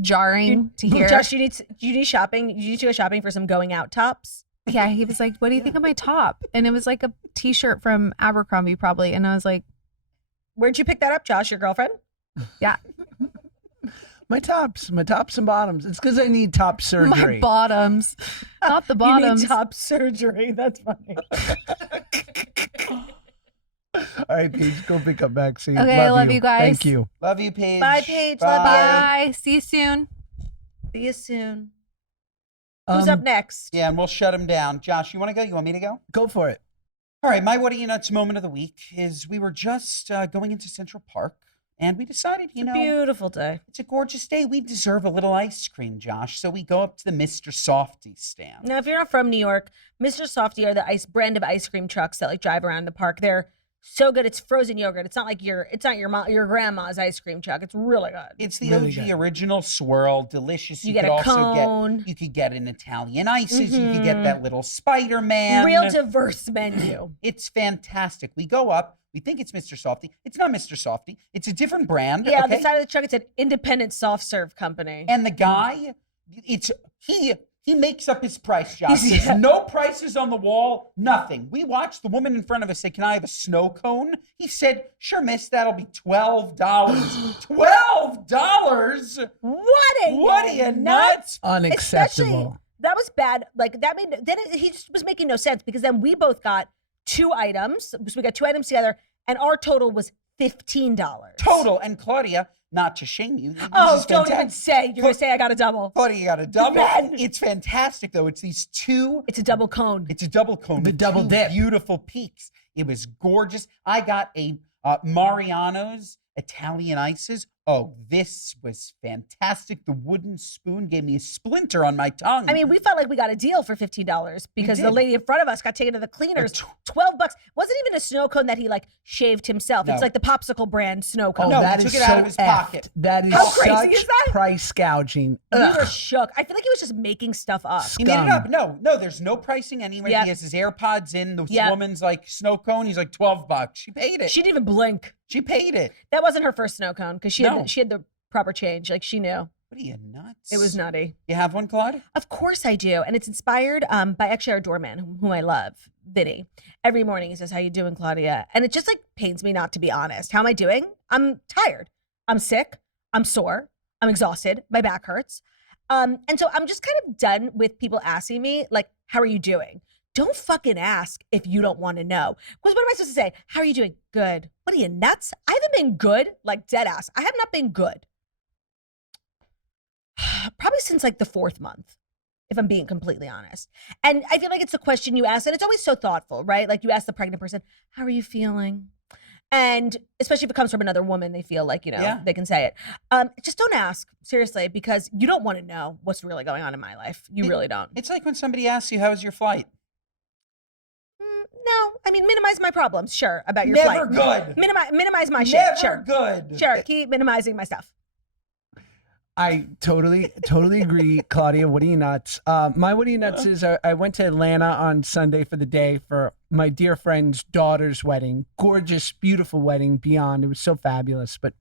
jarring to hear. Josh, you need shopping. You need to go shopping for some going out tops. Yeah, he was like, what do you think of my top? And it was like a t-shirt from Abercrombie probably. And I was like, where'd you pick that up, Josh? Your girlfriend? Yeah. My tops and bottoms. It's because I need top surgery. My bottoms. Not the bottoms. You need top surgery. That's funny. All right, Paige, go pick up Maxine. Okay, I love you guys. Thank you. Love you, Paige. Bye, Paige. Love you. Bye. See you soon. See you soon. Who's up next? Yeah, and we'll shut him down. Josh, you want to go? You want me to go? Go for it. All right, my What Are You Nuts moment of the week is we were just going into Central Park, And we decided, beautiful day. It's a gorgeous day. We deserve a little ice cream, Josh. So we go up to the Mr. Softy stand. Now, if you're not from New York, Mr. Softy are the brand of ice cream trucks that like drive around the park. They're so good. It's frozen yogurt. It's not like your grandma's ice cream truck. It's really good. It's the really OG good. Original swirl, delicious. You get a cone. You could get an Italian ices. You could get that little Spider-Man. Real diverse menu. It's fantastic. We go up. We think it's Mr. Softy. It's not Mr. Softy. It's a different brand. Yeah, on the side of the truck, it's an independent soft serve company. And the guy, he makes up his price, Josh. There's no prices on the wall, nothing. We watched the woman in front of us say, "Can I have a snow cone?" He said, "Sure, miss, that'll be $12." $12? What are you nuts? Unacceptable. Especially, that was bad. Like he just was making no sense because then we both got 2 items. So we got 2 items together and our total was $15. Total. And Claudia, not to shame you. Don't even say. You're going to say I got a double. Claudia, you got a double. It's fantastic, though. It's these 2. It's a double cone. It's a double cone. The double dip. Beautiful peaks. It was gorgeous. I got a Mariano's Italian ices. Oh, this was fantastic. The wooden spoon gave me a splinter on my tongue. I mean, we felt like we got a deal for $15 because the lady in front of us got taken to the cleaners. $12. Wasn't even a snow cone that he like shaved himself. No. It's like the popsicle brand snow cone. No, he took it out of his pocket. That is How crazy is that? Price gouging. We were shook. I feel like he was just making stuff up. He made it up. No, there's no pricing anywhere. Yep. He has his AirPods in. The woman's like snow cone. He's like $12. She paid it. She didn't even blink. She paid it. That wasn't her first snow cone because she had the proper change. Like she knew. What are you, nuts? It was nutty. You have one, Claude? Of course I do. And it's inspired by actually our doorman, whom I love, Vinny. Every morning he says, "How you doing, Claudia?" And it just like pains me not to be honest. How am I doing? I'm tired. I'm sick. I'm sore. I'm exhausted. My back hurts. And so I'm just kind of done with people asking me, like, "How are you doing?" Don't fucking ask if you don't want to know. Because what am I supposed to say? "How are you doing?" "Good." What are you, nuts? I haven't been good, like dead ass. I have not been good. Probably since like the 4th month, if I'm being completely honest. And I feel like it's a question you ask, and it's always so thoughtful, right? Like you ask the pregnant person, "How are you feeling?" And especially if it comes from another woman, they feel like, they can say it. Just don't ask, seriously, because you don't want to know what's really going on in my life. You really don't. It's like when somebody asks you, "How was your flight?" No, I mean, minimize my problems, sure, about your Never flight. Good. Minimize my shit, Never sure. Good. Sure, keep minimizing my stuff. I totally agree, Claudia. What are you nuts? My what are you nuts is I went to Atlanta on Sunday for the day for my dear friend's daughter's wedding. Gorgeous, beautiful wedding beyond. It was so fabulous. But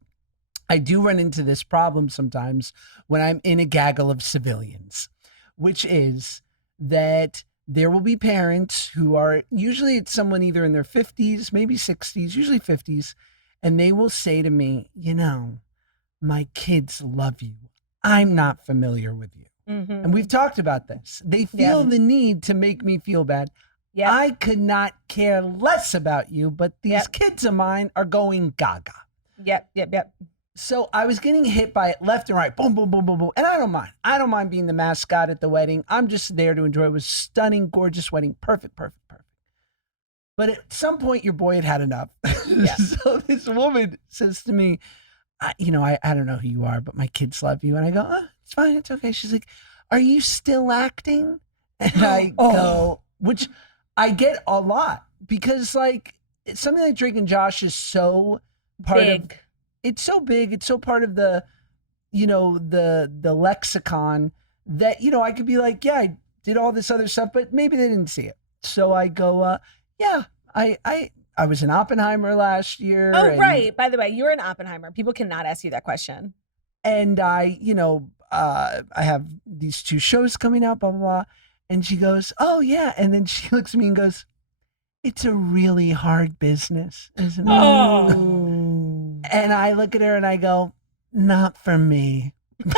I do run into this problem sometimes when I'm in a gaggle of civilians, which is that there will be parents who are, usually it's someone either in their 50s, maybe 60s, usually 50s, and they will say to me, "My kids love you. I'm not familiar with you." Mm-hmm. And we've talked about this. They feel the need to make me feel bad. Yep. I could not care less about you, but these kids of mine are going gaga. Yep. So I was getting hit by it left and right. Boom, boom, boom, boom, boom. And I don't mind. I don't mind being the mascot at the wedding. I'm just there to enjoy. It was a stunning, gorgeous wedding. Perfect. But at some point, your boy had enough. Yeah. So this woman says to me, I don't know who you are, but my kids love you. And I go, it's fine. It's okay. She's like, "Are you still acting?" And I go, which I get a lot because like something like Drake and Josh is so part of, it's so big. It's so part of the, the lexicon that, I could be like, yeah, I did all this other stuff, but maybe they didn't see it. So I go, I was in Oppenheimer last year. Oh, right. By the way, you're in Oppenheimer. People cannot ask you that question. And I have these 2 shows coming out, blah, blah, blah. And she goes, "Oh, yeah." And then she looks at me and goes, "It's a really hard business, isn't it?" Oh. And I look at her and I go, "Not for me." Well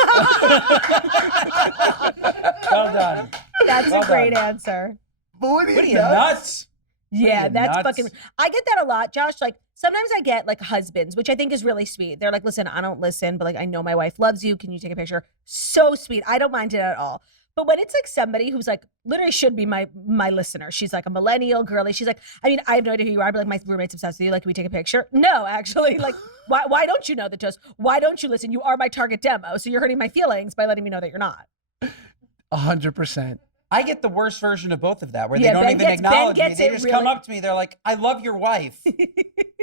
done. That's a great answer. But what are you, nuts? Yeah, that's fucking. I get that a lot, Josh. Like sometimes I get like husbands, which I think is really sweet. They're like, "Listen, I don't listen, but like I know my wife loves you. Can you take a picture?" So sweet. I don't mind it at all. But when it's like somebody who's like literally should be my listener, she's like a millennial girly. She's like, I mean, I have no idea who you are, but like my roommate's obsessed with you. Like, can we take a picture? No, actually, like, why don't you know the toast? Why don't you listen? You are my target demo, so you're hurting my feelings by letting me know that you're not. 100%. I get the worst version of both of that, where they don't even acknowledge me. They just come up to me. They're like, "I love your wife." I'm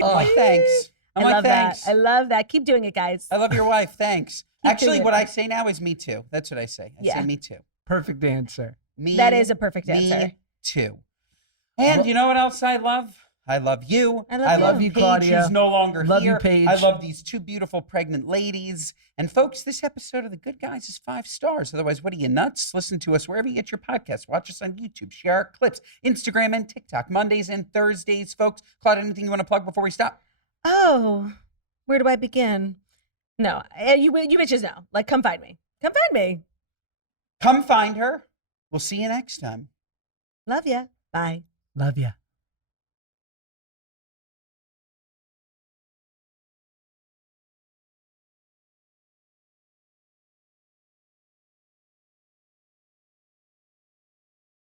like, "Thanks." I love that. I love that. Keep doing it, guys. I love your wife. Thanks. Actually, what I say now is "me too." That's what I say. I say "me too." Perfect answer. That is a perfect answer. Me too. And you know what else I love? I love you. I love you, Paige, Claudia. who's no longer love here. You, Paige. I love these two beautiful pregnant ladies. And folks, this episode of The Good Guys is 5 stars. Otherwise, what are you, nuts? Listen to us wherever you get your podcasts. Watch us on YouTube. Share our clips. Instagram and TikTok. Mondays and Thursdays, folks. Claudia, anything you want to plug before we stop? Oh, where do I begin? No, you bitches know. Like, come find me. Come find me. Come find her. We'll see you next time. Love ya. Bye. Love ya.